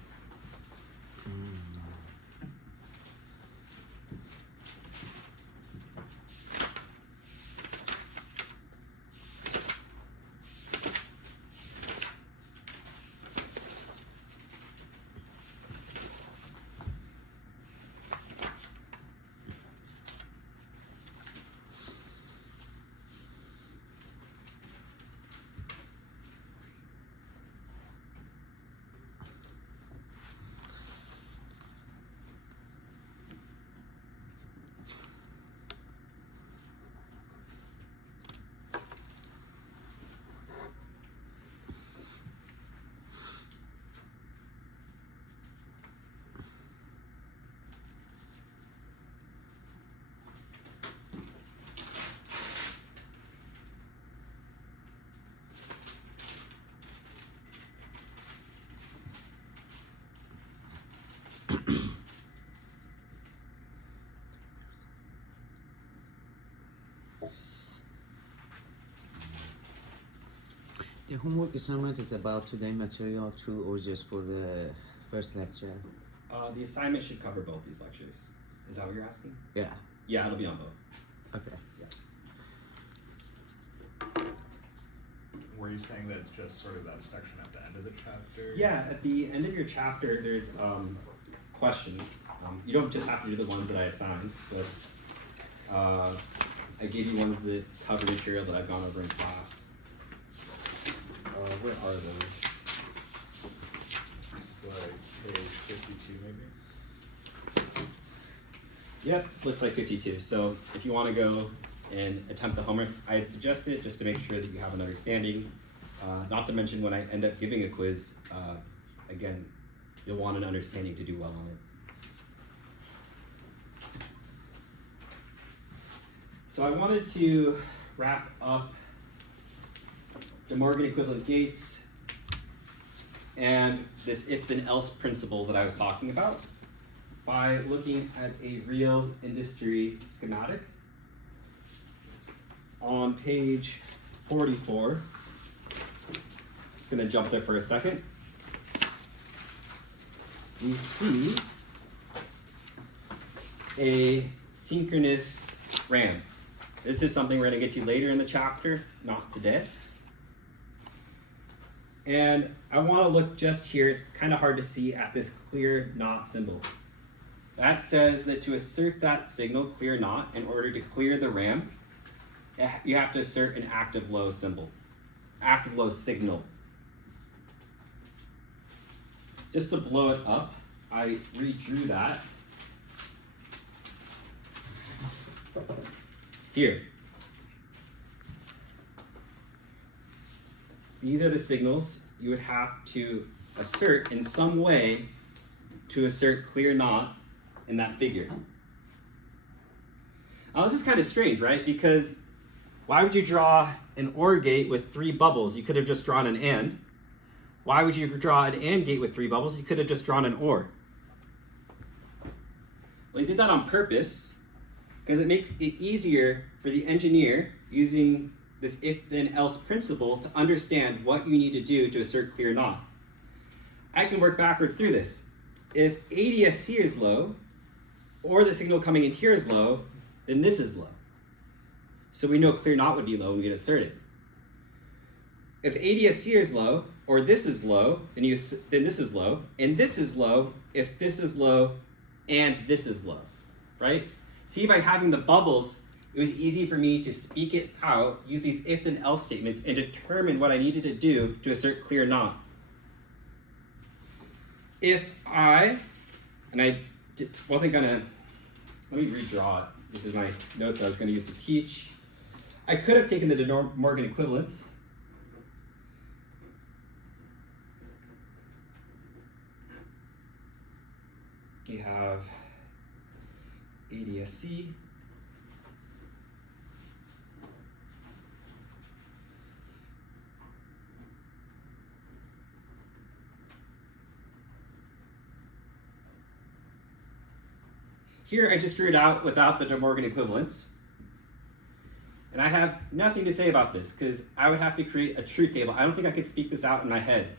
The homework assignment is about today material too, or just for the first lecture? The assignment should cover both these lectures. Is that what you're asking? Yeah. Yeah, it'll be on both. Okay. Were you saying that it's just sort of that section at the end of the chapter? Yeah, at the end of your chapter, there's questions. You don't just have to do the ones that I assigned, but I gave you ones that cover material that I've gone over in class. Where are those? It's like page 52 maybe? Yep, looks like 52. So if you want to go and attempt the homework, I'd suggest it just to make sure that you have an understanding. Not to mention when I end up giving a quiz, again, you'll want an understanding to do well on it. So I wanted to wrap up De Morgan equivalent gates and this if-then-else principle that I was talking about by looking at a real industry schematic. On page 44, just gonna jump there for a second. We see a synchronous RAM. This is something we're gonna get to later in the chapter, not today. And I wanna look just here, it's kind of hard to see at this clear not symbol. That says that to assert that signal, clear not, in order to clear the RAM, you have to assert an active low symbol, active low signal. Just to blow it up, I redrew that here. These are the signals you would have to assert in some way to assert clear not in that figure. Now this is kind of strange, right? Because why would you draw an OR gate with 3 bubbles? You could have just drawn an AND. Why would you draw an AND gate with 3 bubbles? You could have just drawn an OR. Well, they did that on purpose because it makes it easier for the engineer using this if-then-else principle to understand what you need to do to assert clear not. I can work backwards through this. If ADSC is low, or the signal coming in here is low, then this is low. So we know clear not would be low when we assert it. If ADSC is low, or this is low, then this is low, and this is low if this is low and this is low, right? See, by having the bubbles, it was easy for me to speak it out, use these if then else statements, and determine what I needed to do to assert clear not. If I, and I wasn't gonna, let me redraw it. This is my notes that I was gonna use to teach. I could have taken the De Morgan equivalence. We have ADSC. Here I just drew it out without the De Morgan equivalence. And I have nothing to say about this because I would have to create a truth table. I don't think I could speak this out in my head.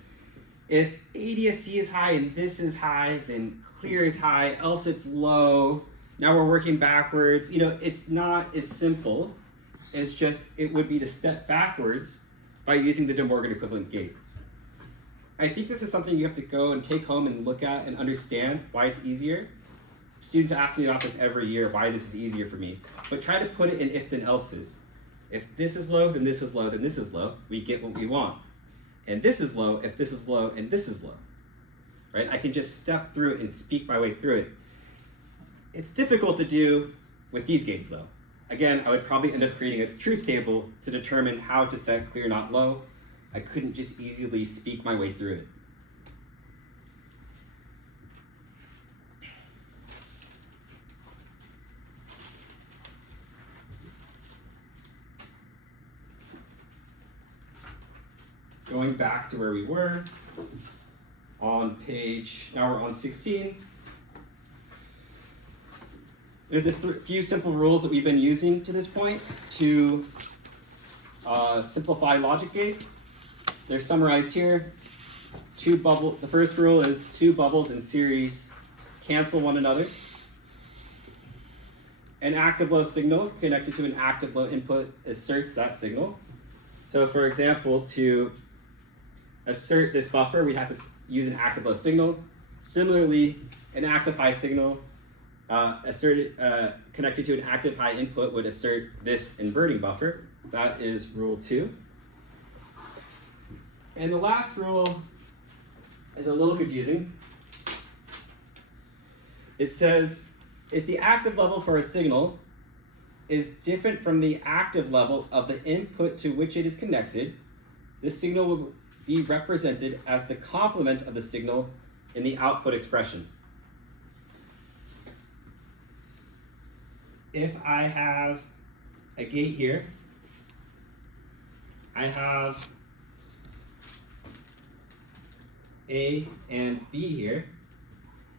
If ADSC is high and this is high, then clear is high, else it's low. Now we're working backwards. You know, it's not as simple. It's just, it would be to step backwards by using the De Morgan equivalent gates. I think this is something you have to go and take home and look at and understand why it's easier. Students ask me about this every year, why this is easier for me. But try to put it in if then else's. If this is low, then this is low, then this is low. We get what we want. And this is low, if this is low, and this is low. Right? I can just step through it and speak my way through it. It's difficult to do with these gates though. Again, I would probably end up creating a truth table to determine how to set clear not low. I couldn't just easily speak my way through it. Going back to where we were, on page, now we're on 16. there's a few simple rules that we've been using to this point to simplify logic gates. They're summarized here. The first rule is two bubbles in series cancel one another. An active low signal connected to an active low input asserts that signal. So for example, to assert this buffer, we have to use an active low signal. Similarly, an active high signal connected to an active high input would assert this inverting buffer. That is rule 2. And the last rule is a little confusing. It says if the active level for a signal is different from the active level of the input to which it is connected, this signal will be represented as the complement of the signal in the output expression. If I have a gate here, I have A and B here,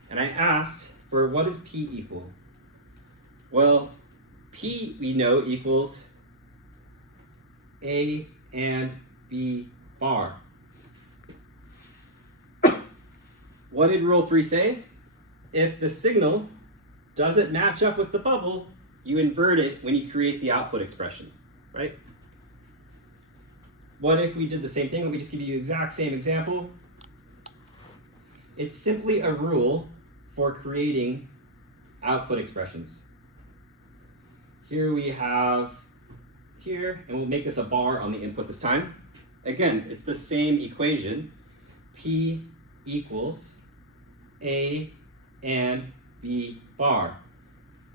and I asked for what does P equal? Well, P we know equals A and B bar. What did rule 3 say? If the signal doesn't match up with the bubble, you invert it when you create the output expression, right? What if we did the same thing? Let me just give you the exact same example. It's simply a rule for creating output expressions. Here we have here, and we'll make this a bar on the input this time. Again, it's the same equation. P equals A and B bar.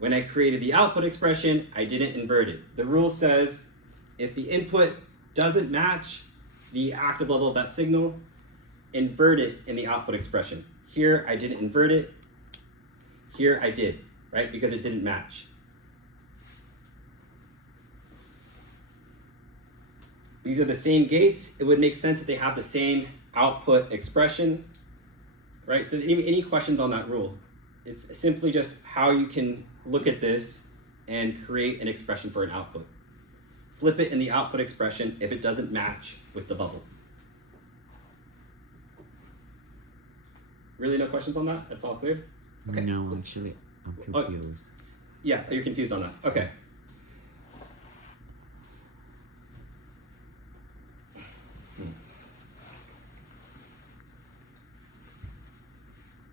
When I created the output expression, I didn't invert it. The rule says if the input doesn't match the active level of that signal, invert it in the output expression. Here, I didn't invert it. Here, I did, right? Because it didn't match. These are the same gates. It would make sense if they have the same output expression, right? So any questions on that rule? It's simply just how you can look at this and create an expression for an output. Flip it in the output expression if it doesn't match with the bubble. Really no questions on that? That's all clear? Okay. No, actually, I'm confused. Yeah, you're confused on that. Okay.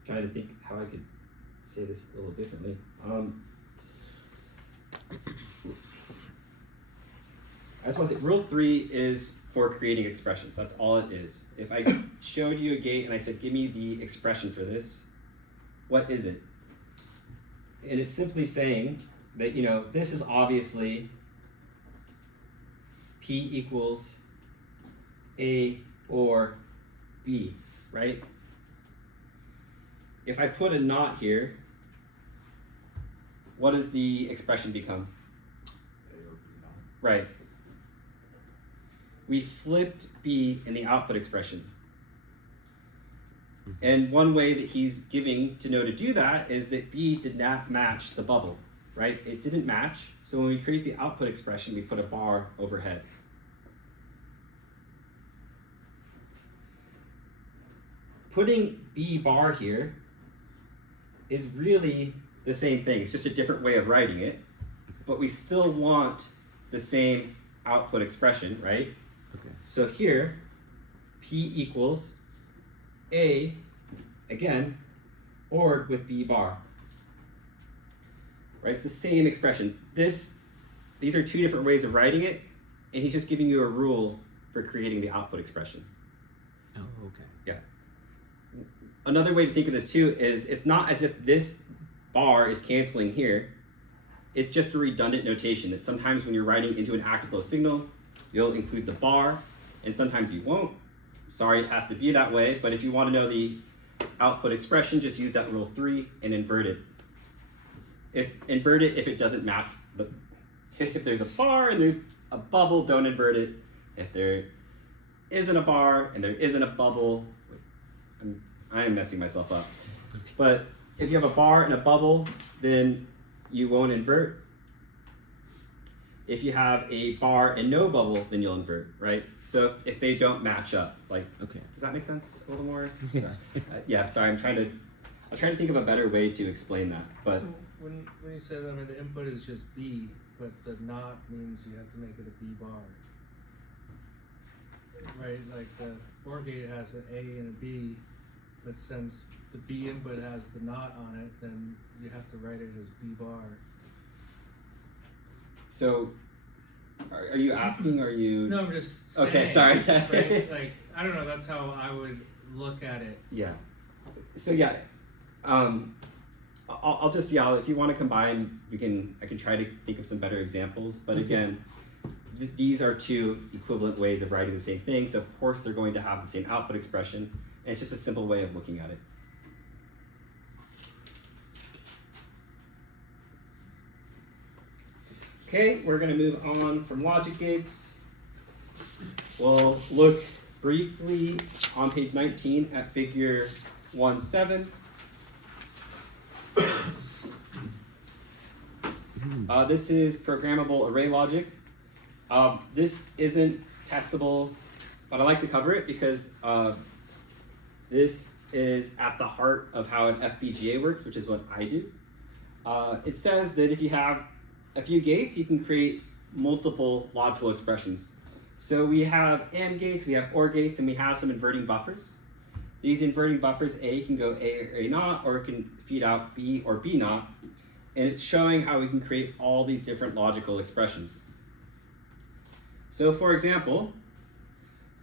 Trying to think how I could say this a little differently. I just want to say, rule 3 is for creating expressions. That's all it is. If I showed you a gate and I said, give me the expression for this, what is it? And it's simply saying that, you know, this is obviously P equals A or B, right? If I put a not here, what does the expression become? A or B not. Right. We flipped B in the output expression. And one way that he's giving to know to do that is that B did not match the bubble, right? It didn't match. So when we create the output expression, we put a bar overhead. Putting B bar here is really the same thing. It's just a different way of writing it, but we still want the same output expression, right? Okay. So here, P equals A, again, ORed with B bar. Right, it's the same expression. These are two different ways of writing it, and he's just giving you a rule for creating the output expression. Oh, okay. Yeah. Another way to think of this too is it's not as if this bar is canceling here. It's just a redundant notation that sometimes when you're writing into an active low signal, you'll include the bar, and sometimes you won't. Sorry, it has to be that way, but if you want to know the output expression, just use that rule 3 and invert it. Invert it if it doesn't match if there's a bar and there's a bubble, don't invert it. If there isn't a bar and there isn't a bubble, I am messing myself up. But if you have a bar and a bubble, then you won't invert. If you have a bar and no bubble, then you'll invert, right? So if they don't match up, like, Okay. does that make sense a little more? Yeah. Sorry. Yeah, sorry, I'm trying to think of a better way to explain that, but When you say that, I mean, the input is just B, but the not means you have to make it a B bar. Right, like the OR gate has an A and a B, but since the B input has the not on it, then you have to write it as B bar. so are you asking, or are you? No, I'm just saying. Okay, sorry. Right, like, I don't know, that's how I would look at it. Yeah. So yeah, I'll just if you want to combine, I can try to think of some better examples. But again, these are two equivalent ways of writing the same thing. So of course they're going to have the same output expression, and it's just a simple way of looking at it. Okay, we're going to move on from logic gates. We'll look briefly on page 19 at figure 1.7. This is programmable array logic. This isn't testable, but I like to cover it because this is at the heart of how an FPGA works, which is what I do. It says that if you have a few gates, you can create multiple logical expressions. So we have AND gates, we have OR gates, and we have some inverting buffers. These inverting buffers, A can go A or A naught, or it can feed out B or B naught. And it's showing how we can create all these different logical expressions. So for example,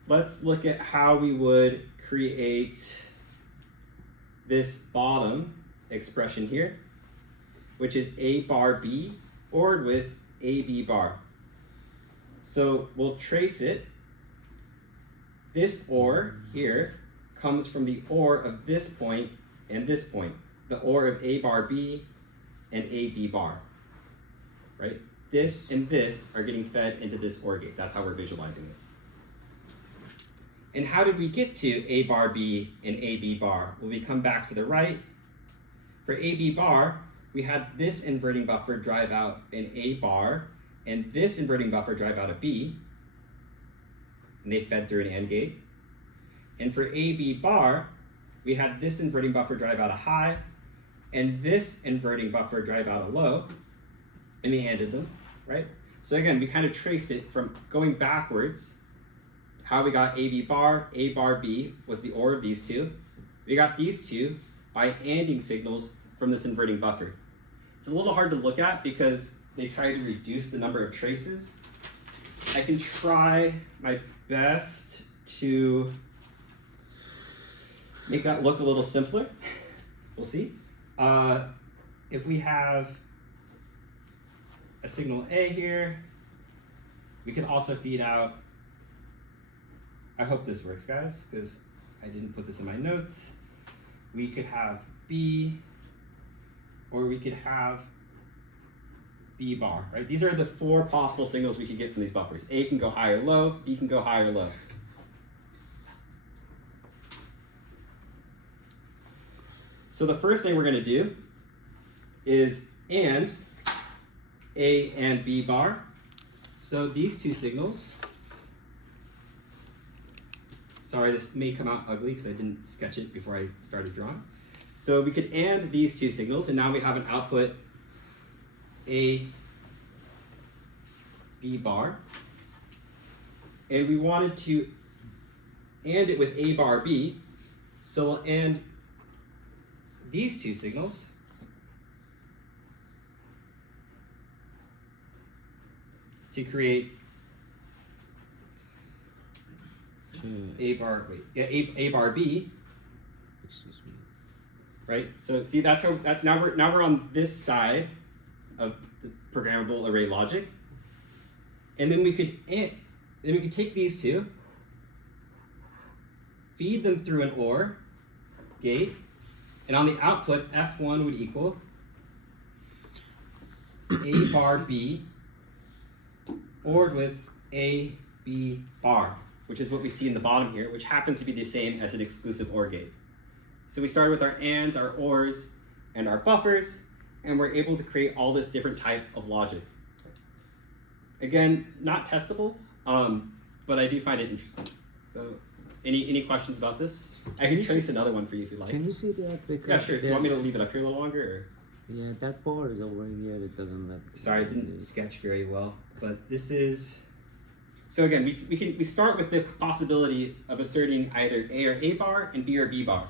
let's look at how we would create this bottom expression here, which is A bar B ORed with AB bar. So we'll trace it. This OR here comes from the OR of this point and this point, the OR of A bar B and AB bar, right? This and this are getting fed into this OR gate. That's how we're visualizing it. And how did we get to A bar B and AB bar? Well, we come back to the right. For AB bar, we had this inverting buffer drive out an A bar, and this inverting buffer drive out a B, and they fed through an AND gate. And for AB bar, we had this inverting buffer drive out a high, and this inverting buffer drive out a low, and we ANDed them, right? So again, we kind of traced it from going backwards. How we got AB bar, A bar B was the OR of these two. We got these two by ANDing signals from this inverting buffer. It's a little hard to look at because they try to reduce the number of traces. I can try my best to make that look a little simpler. We'll see. If we have a signal A here, we can also feed out, I hope this works, guys, because I didn't put this in my notes. We could have B, or we could have B bar, right? These are the four possible signals we could get from these buffers. A can go high or low, B can go high or low. So the first thing we're going to do is AND A and B bar. So these two signals, sorry, this may come out ugly because I didn't sketch it before I started drawing. So we could AND these two signals, and now we have an output A, B bar. And we wanted to AND it with A bar B, so we'll AND these two signals to create A bar B. Excuse me. Right? So see, that's how now we're on this side of the programmable array logic. And then we could take these two, feed them through an OR gate, and on the output, F1 would equal A bar B ORed with A B bar, which is what we see in the bottom here, which happens to be the same as an exclusive OR gate. So we started with our ANDs, our ORs, and our buffers, and we're able to create all this different type of logic. Again, not testable, but I do find it interesting. So, any questions about this? I can trace another one for you if you like. Can you see that? Because Yeah, sure. Do you want me to leave it up here a little longer? Or? Yeah, that bar is over here. It doesn't let. Sorry, I didn't sketch very well, but this is. So again, we start with the possibility of asserting either A or A bar and B or B bar,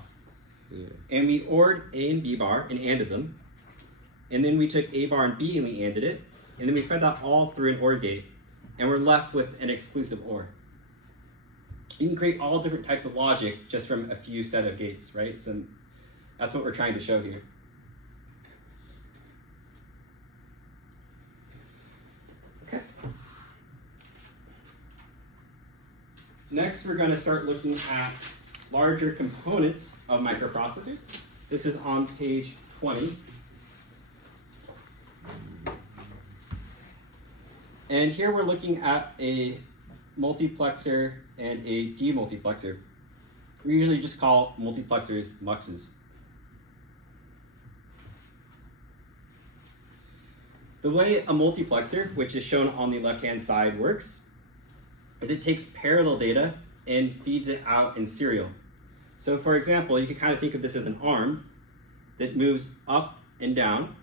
Yeah. and we ORed A and B bar and ANDed them, and then we took A bar and B and we ANDed it, and then we fed that all through an OR gate, and we're left with an exclusive OR. You can create all different types of logic just from a few set of gates, right? So that's what we're trying to show here. Okay. Next, we're going to start looking at larger components of microprocessors. This is on page 20. And here we're looking at a multiplexer and a demultiplexer. We usually just call multiplexers muxes. The way a multiplexer, which is shown on the left-hand side, works is it takes parallel data and feeds it out in serial. So for example, you can kind of think of this as an arm that moves up and down.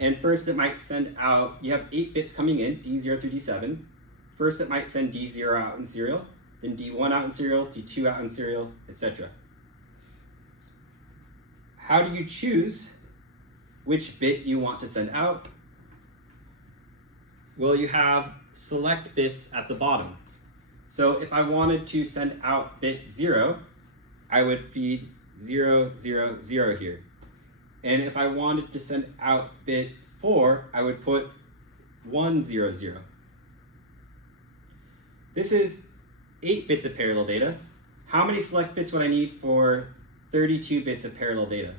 And first it might send out, you have 8 bits coming in, D0 through D7. First it might send D0 out in serial, then D1 out in serial, D2 out in serial, etc. How do you choose which bit you want to send out? Well, you have select bits at the bottom. So if I wanted to send out bit 0, I would feed 0, 0, 0 here. And if I wanted to send out bit 4, I would put 1, 0, 0. This is 8 bits of parallel data. How many select bits would I need for 32 bits of parallel data?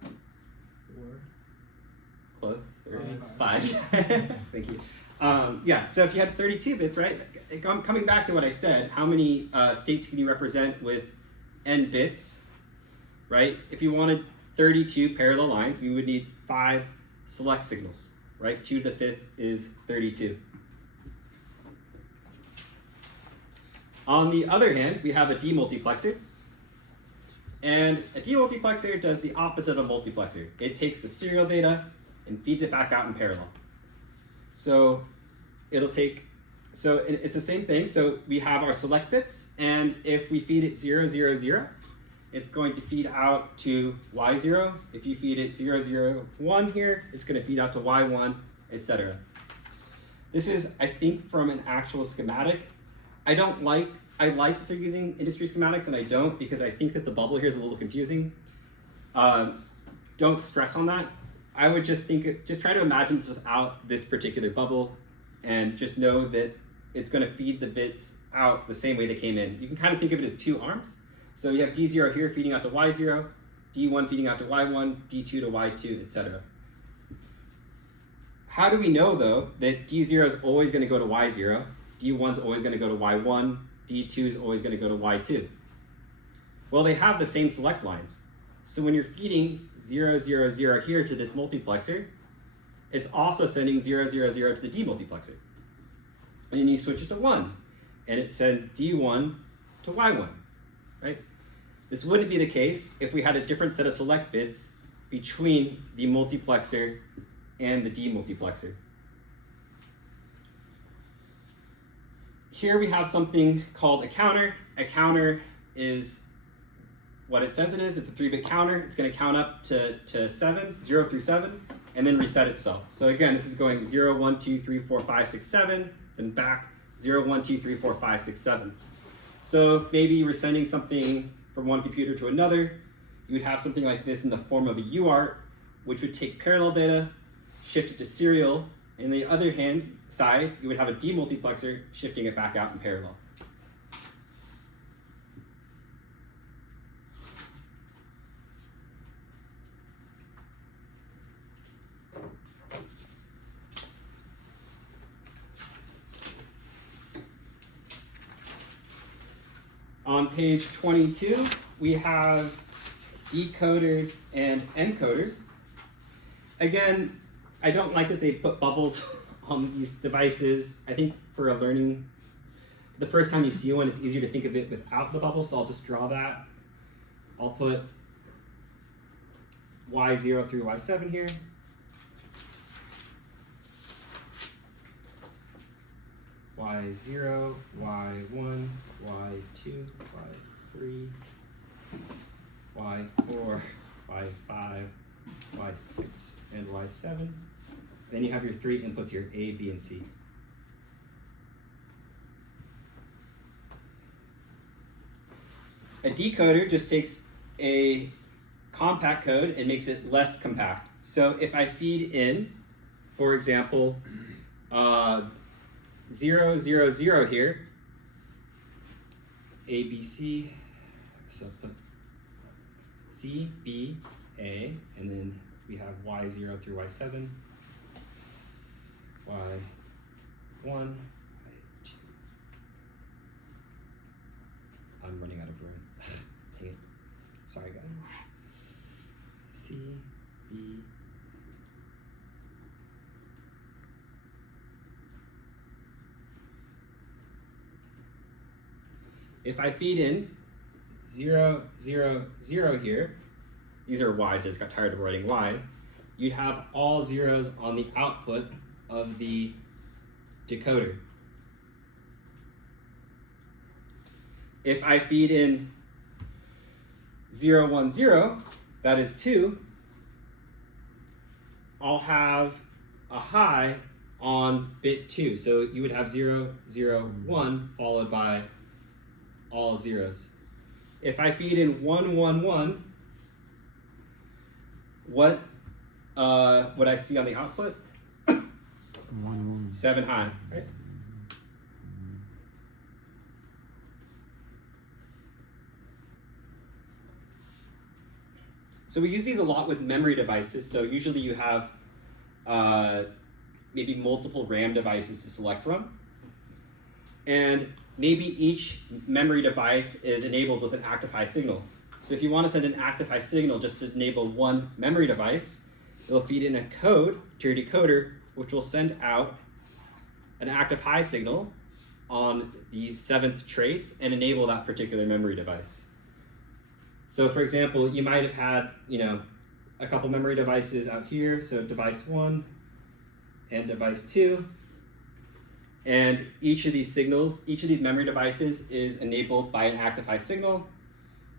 4. Close, or 5. 5. Thank you. Yeah, so if you had 32 bits, right? Coming back to what I said, how many states can you represent with n bits, right? If you wanted 32 parallel lines, we would need 5 select signals, right? 2 to the 5th is 32. On the other hand, we have a demultiplexer. And a demultiplexer does the opposite of a multiplexer. It takes the serial data and feeds it back out in parallel. So it'll take, so it's the same thing. So we have our select bits, and if we feed it 0, 0, 0, it's going to feed out to Y0. If you feed it 0, 0, 1 here, it's going to feed out to Y1, etc. This is, I think, from an actual schematic. I like that they're using industry schematics, and I don't, because I think that the bubble here is a little confusing. Don't stress on that. I would just try to imagine this without this particular bubble, and just know that it's going to feed the bits out the same way they came in. You can kind of think of it as 2 arms. So you have D0 here feeding out to Y0, D1 feeding out to Y1, D2 to Y2, etc. How do we know, though, that D0 is always going to go to Y0, D1 is always going to go to Y1, D2 is always going to go to Y2? Well, they have the same select lines. So when you're feeding 0, 0, 0 here to this multiplexer, it's also sending 0, 0, 0 to the demultiplexer. And then you switch it to 1, and it sends D1 to Y1, right? This wouldn't be the case if we had a different set of select bits between the multiplexer and the demultiplexer. Here we have something called a counter. A counter is what it says it is. It's a 3-bit counter. It's going to count up to 7, 0 through 7, and then reset itself. So again, this is going 0, 1, 2, 3, 4, 5, 6, 7, then back 0, 1, 2, 3, 4, 5, 6, 7. So if maybe you were sending something from one computer to another, you would have something like this in the form of a UART, which would take parallel data, shift it to serial, and on the other hand side, you would have a demultiplexer shifting it back out in parallel. On page 22, we have decoders and encoders. Again, I don't like that they put bubbles on these devices. I think for a learning, the first time you see one, it's easier to think of it without the bubble, so I'll just draw that. I'll put Y0 through Y7 here. Y0, Y1, Y2, Y3, Y4, Y5, Y6, and Y7. Then you have your three inputs here, A, B, and C. A decoder just takes a compact code and makes it less compact. So if I feed in, for example, 0, 0, 0 here, A, B, C, so put C, B, A, and then we have Y0 through Y7, Y1, Y2. I'm running out of room. Dang it. Sorry, guys. C, B, if I feed in 0, 0, 0 here, these are Y's, I just got tired of writing Y, you'd have all zeros on the output of the decoder. If I feed in 0, 1, 0, that is 2, I'll have a high on bit 2. So you would have 0, 0, 1 followed by all zeros. If I feed in 1, 1, 1, what would I see on the output? 1, 1. 7 high, right? So we use these a lot with memory devices. So usually you have maybe multiple RAM devices to select from. And maybe each memory device is enabled with an active high signal. So if you want to send an active high signal just to enable one memory device, it'll feed in a code to your decoder, which will send out an active high signal on the 7th trace and enable that particular memory device. So for example, you might have had, a couple memory devices out here. So device 1 and device 2. And each of these signals, each of these memory devices is enabled by an active high signal.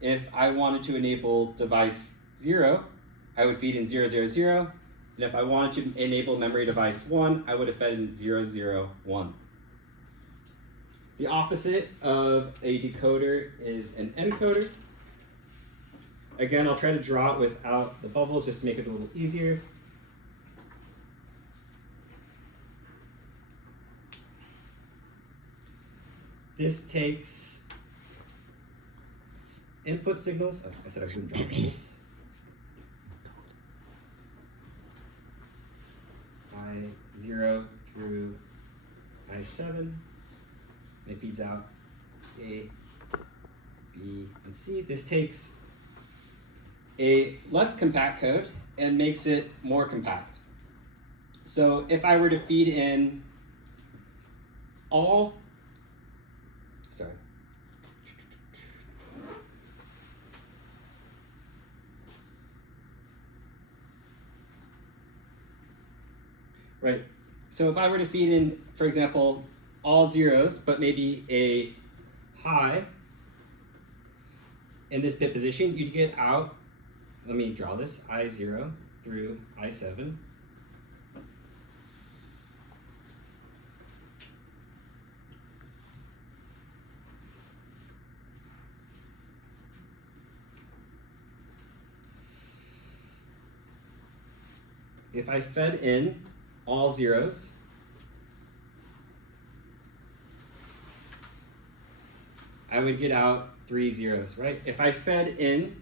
If I wanted to enable device 0, I would feed in 0, 0, 0. And if I wanted to enable memory device 1, I would have fed in 0, 0, 1. The opposite of a decoder is an encoder. Again, I'll try to draw it without the bubbles just to make it a little easier. This takes input signals. Oh, I said I wouldn't draw bubbles. I0 through I7. And it feeds out A, B, and C. This takes a less compact code and makes it more compact. So if I were to feed in all, right. So if I were to feed in, for example, all zeros, but maybe a high in this bit position, you'd get out, let me draw this, I0 through I7. If I fed in all zeros, I would get out 3 zeros, right? If I fed in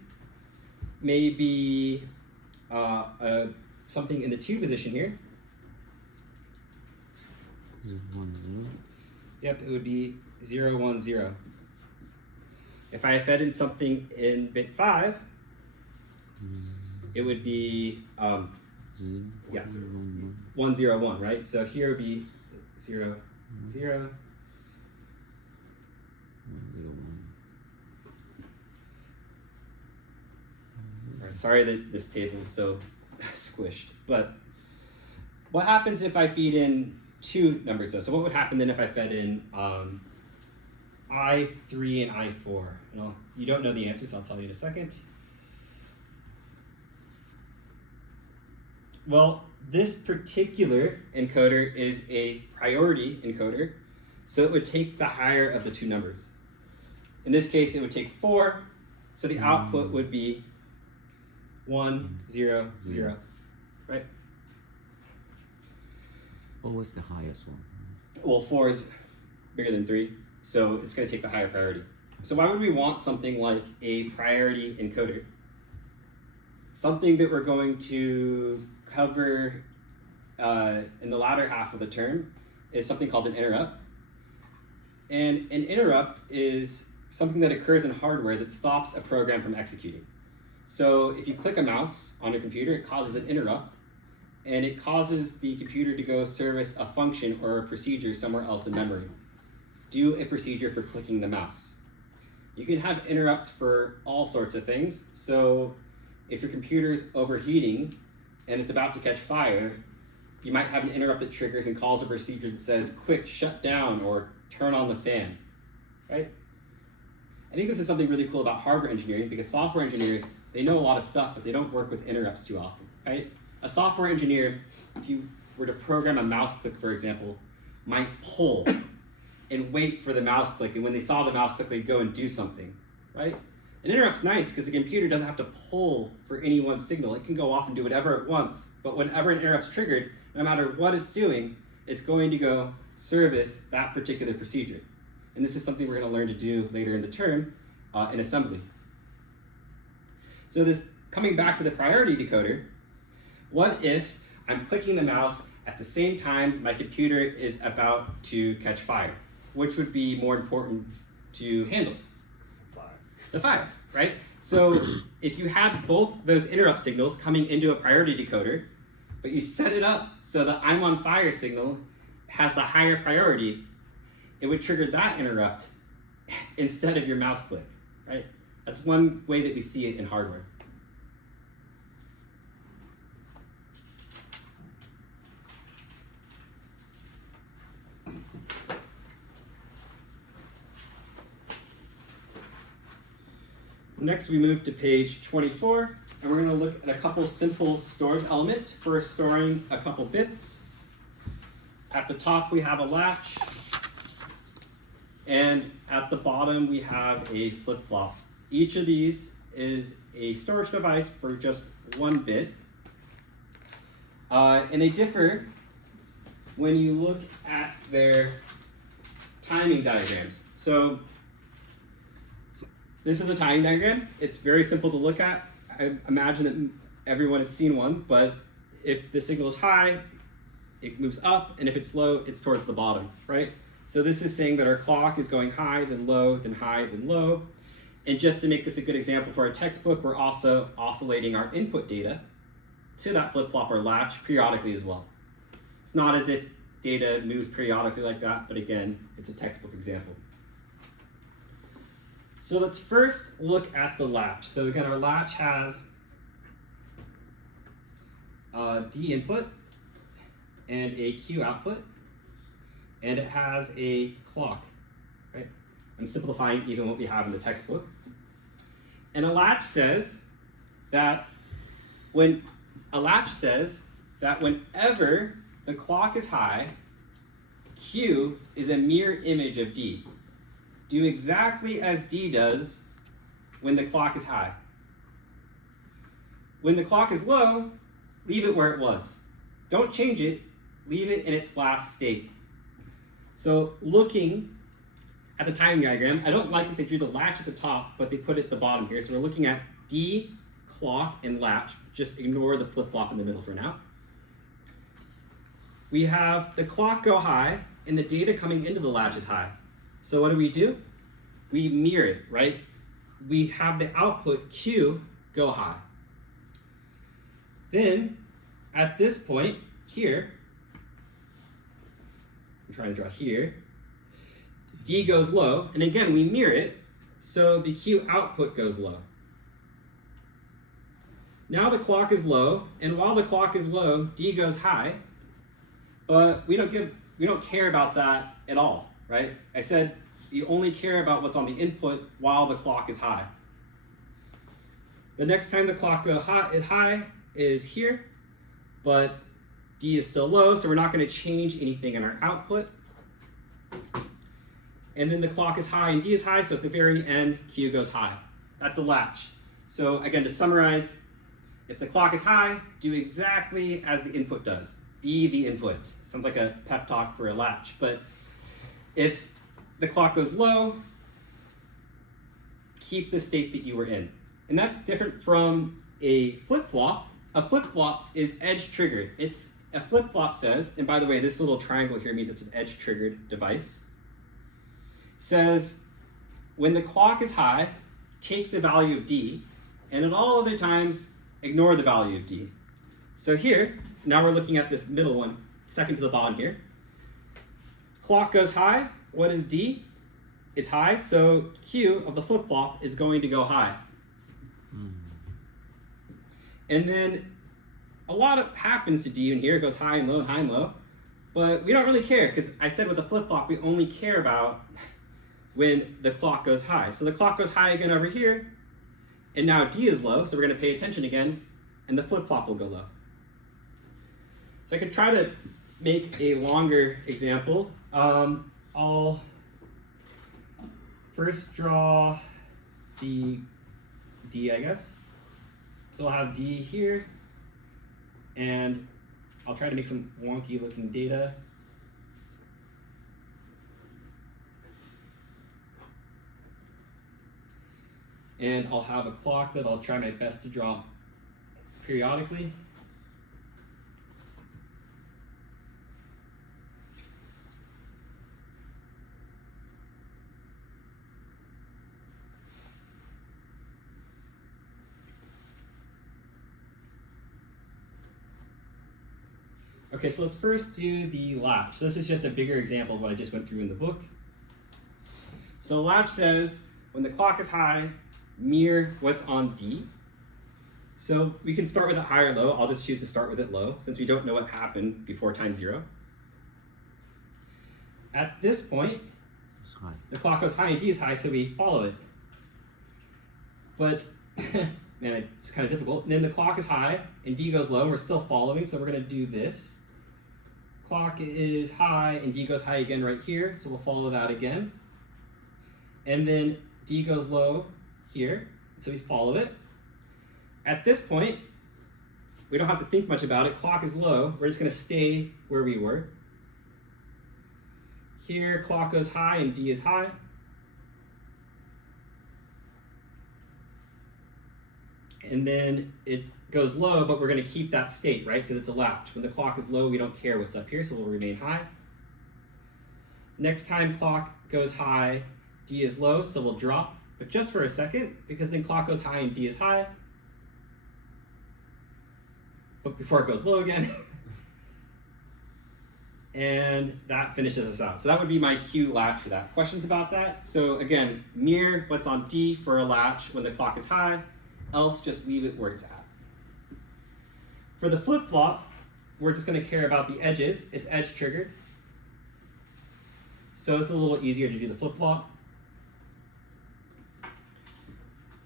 maybe something in the 2 position here, 1, 0. yep, it would be 0, 1, 0. If I fed in something in bit 5, it would be 0, Yeah. 1, 1, 0, 1, right? So here would be 0, 0. 1, 0, 1. All right, sorry that this table is so squished, but what happens if I feed in two numbers though? So what would happen then if I fed in I3 and I4? And you don't know the answer, so I'll tell you in a second. Well, this particular encoder is a priority encoder, so it would take the higher of the two numbers. In this case, it would take 4, so the output would be 1, 0, 0, right? What was the highest one? Well, 4 is bigger than 3, so it's going to take the higher priority. So why would we want something like a priority encoder? Something that we're going to cover in the latter half of the term is something called an interrupt. And an interrupt is something that occurs in hardware that stops a program from executing. So if you click a mouse on your computer, it causes an interrupt, and it causes the computer to go service a function or a procedure somewhere else in memory. Do a procedure for clicking the mouse. You can have interrupts for all sorts of things. So if your computer's overheating and it's about to catch fire, you might have an interrupt that triggers and calls a procedure that says, quick, shut down or turn on the fan, right? I think this is something really cool about hardware engineering, because software engineers, they know a lot of stuff, but they don't work with interrupts too often, right? A software engineer, if you were to program a mouse click, for example, might pull and wait for the mouse click, and when they saw the mouse click, they'd go and do something, right? An interrupt's nice because the computer doesn't have to pull for any one signal. It can go off and do whatever it wants, but whenever an interrupt's triggered, no matter what it's doing, it's going to go service that particular procedure. And this is something we're going to learn to do later in the term in assembly. So this, coming back to the priority decoder, what if I'm clicking the mouse at the same time my computer is about to catch fire? Which would be more important to handle? The fire, right? So if you had both those interrupt signals coming into a priority decoder, but you set it up so the I'm on fire signal has the higher priority, it would trigger that interrupt instead of your mouse click, right? That's one way that we see it in hardware. Next, we move to page 24, and we're going to look at a couple simple storage elements for storing a couple bits. At the top, we have a latch, and at the bottom, we have a flip-flop. Each of these is a storage device for just one bit, and they differ when you look at their timing diagrams. So this is a timing diagram. It's very simple to look at. I imagine that everyone has seen one, but if the signal is high, it moves up, and if it's low, it's towards the bottom, right? So this is saying that our clock is going high, then low, then high, then low. And just to make this a good example for our textbook, we're also oscillating our input data to that flip-flop or latch periodically as well. It's not as if data moves periodically like that, but again, it's a textbook example. So let's first look at the latch. So again, our latch has a D input and a Q output, and it has a clock, right? I'm simplifying even what we have in the textbook. And a latch says that whenever the clock is high, Q is a mirror image of D. Do exactly as D does when the clock is high. When the clock is low, leave it where it was. Don't change it, leave it in its last state. So looking at the timing diagram, I don't like that they drew the latch at the top, but they put it at the bottom here. So we're looking at D, clock, and latch. Just ignore the flip-flop in the middle for now. We have the clock go high, and the data coming into the latch is high. So what do? We mirror it, right? We have the output Q go high. Then, at this point here, I'm trying to draw here, D goes low, and again we mirror it, so the Q output goes low. Now the clock is low, and while the clock is low, D goes high, but we don't care about that at all, right? I said you only care about what's on the input while the clock is high. The next time the clock goes high is here, but D is still low, so we're not going to change anything in our output. And then the clock is high and D is high, so at the very end, Q goes high. That's a latch. So again, to summarize, if the clock is high, do exactly as the input does. Be the input. Sounds like a pep talk for a latch, but if the clock goes low, keep the state that you were in. And that's different from a flip-flop. A flip-flop is edge triggered. It's a flip-flop says, and by the way, this little triangle here means it's an edge triggered device, says when the clock is high, take the value of D, and at all other times, ignore the value of D. So here, now we're looking at this middle one, second to the bottom here. Clock goes high, what is D? It's high, so Q of the flip-flop is going to go high. And then a lot of happens to D in here, it goes high and low, but we don't really care, because I said with the flip-flop, we only care about when the clock goes high. So the clock goes high again over here, and now D is low, so we're going to pay attention again, and the flip-flop will go low. So I could try to make a longer example. I'll first draw the D, I guess. So I'll have D here, and I'll try to make some wonky looking data. And I'll have a clock that I'll try my best to draw periodically. Okay, so let's first do the latch. So this is just a bigger example of what I just went through in the book. So latch says, when the clock is high, mirror what's on D. So we can start with it high or low. I'll just choose to start with it low, since we don't know what happened before time 0. At this point, the clock goes high and D is high, so we follow it. But, man, it's kind of difficult. And then the clock is high and D goes low, and we're still following, so we're going to do this. Clock is high and D goes high again right here, so we'll follow that again. And then D goes low here, so we follow it. At this point, we don't have to think much about it. Clock is low, we're just going to stay where we were. Here, clock goes high and D is high. And then it goes low, but we're going to keep that state, right? Because it's a latch. When the clock is low, we don't care what's up here, so we'll remain high. Next time clock goes high, D is low, so we'll drop, but just for a second, because then clock goes high and D is high. But before it goes low again. And that finishes us out. So that would be my Q latch for that. Questions about that? So again, mirror what's on D for a latch when the clock is high, else just leave it where it's at. For the flip-flop, we're just going to care about the edges. It's edge triggered. So it's a little easier to do the flip-flop.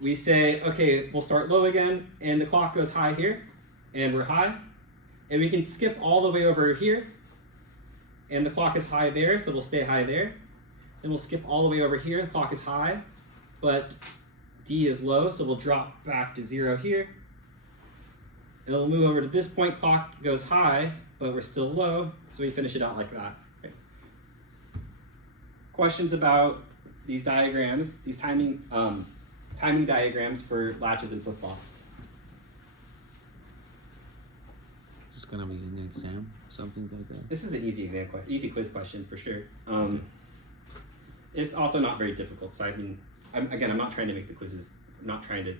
We say, okay, we'll start low again, and the clock goes high here, and we're high. And we can skip all the way over here, and the clock is high there, so we'll stay high there. Then we'll skip all the way over here, the clock is high, but D is low, so we'll drop back to 0 here. It'll move over to this point, clock goes high, but we're still low, so we finish it out like that. Okay. Questions about these diagrams, these timing diagrams for latches and flip-flops? It's gonna be an exam, something like that. This is an easy exam, easy quiz question for sure. It's also not very difficult, so I mean, I'm not trying to make the quizzes, I'm not trying to,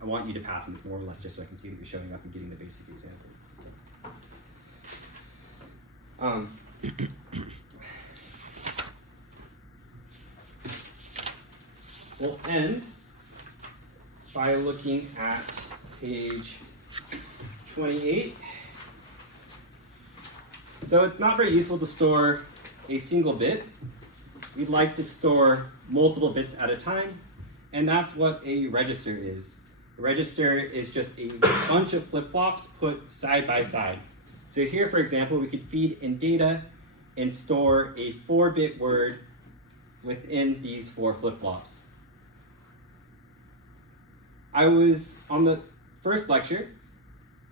I want you to pass them, it's more or less just so I can see that you're showing up and getting the basic examples. So. We'll end by looking at page 28. So it's not very useful to store a single bit. We'd like to store multiple bits at a time, and that's what a register is. A register is just a bunch of flip-flops put side by side. So here, for example, we could feed in data and store a 4-bit word within these 4 flip-flops. I was on the first lecture.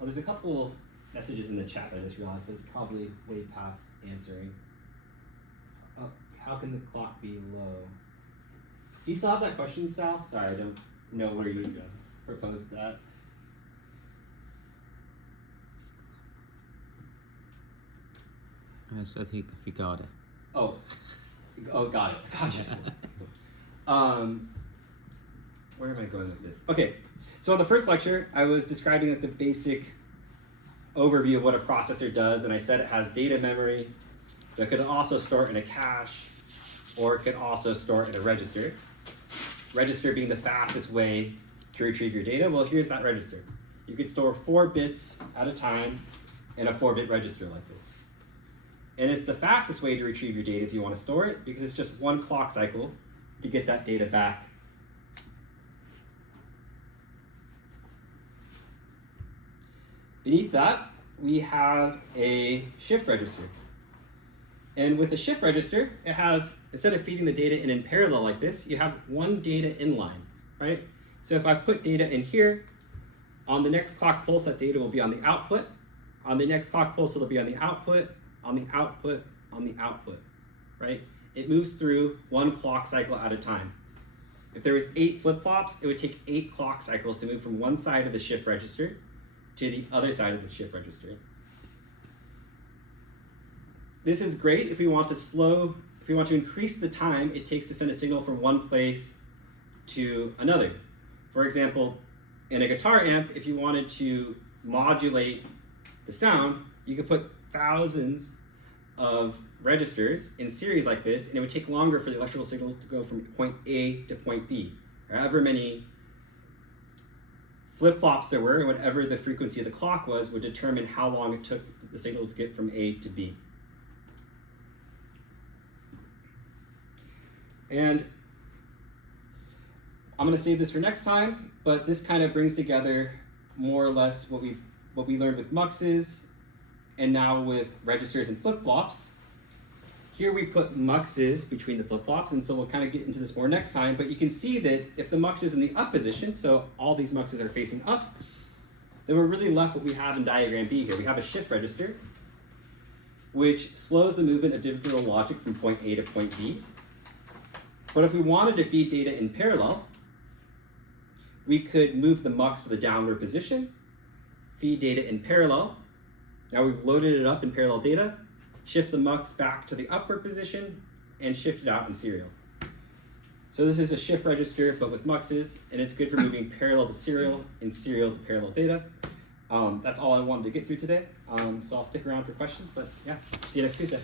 Oh, there's a couple messages in the chat that I just realized, but it's probably way past answering. Oh, how can the clock be low? Do you still have that question, Sal? Sorry, I don't know where you proposed that. I said he got it. Oh, got it. Gotcha. Where am I going with this? Okay, so in the first lecture, I was describing like the basic overview of what a processor does, and I said it has data memory that could also store in a cache, or it could also store in a register. Register being the fastest way to retrieve your data. Well, here's that register. You could store 4 bits at a time in a 4-bit register like this. And it's the fastest way to retrieve your data if you want to store it, because it's just 1 clock cycle to get that data back. Beneath that, we have a shift register. And with a shift register, it has, instead of feeding the data in parallel like this, you have one data inline, right? So if I put data in here, on the next clock pulse, that data will be on the output. On the next clock pulse, it'll be on the output, on the output, on the output, right? It moves through 1 clock cycle at a time. If there was 8 flip-flops, it would take 8 clock cycles to move from one side of the shift register to the other side of the shift register. This is great if we want to increase the time it takes to send a signal from one place to another. For example, in a guitar amp, if you wanted to modulate the sound, you could put thousands of registers in series like this, and it would take longer for the electrical signal to go from point A to point B, or however many flip-flops there were, and whatever the frequency of the clock was would determine how long it took the signal to get from A to B. And I'm going to save this for next time, but this kind of brings together more or less what we learned with muxes, and now with registers and flip-flops. Here we put muxes between the flip-flops, and so we'll kind of get into this more next time, but you can see that if the mux is in the up position, so all these muxes are facing up, then we're really left what we have in diagram B here. We have a shift register, which slows the movement of digital logic from point A to point B. But if we wanted to feed data in parallel, we could move the mux to the downward position, feed data in parallel. Now we've loaded it up in parallel data, shift the mux back to the upward position, and shift it out in serial. So this is a shift register, but with muxes, and it's good for moving parallel to serial and serial to parallel data. That's all I wanted to get through today. So I'll stick around for questions, but yeah, see you next Tuesday.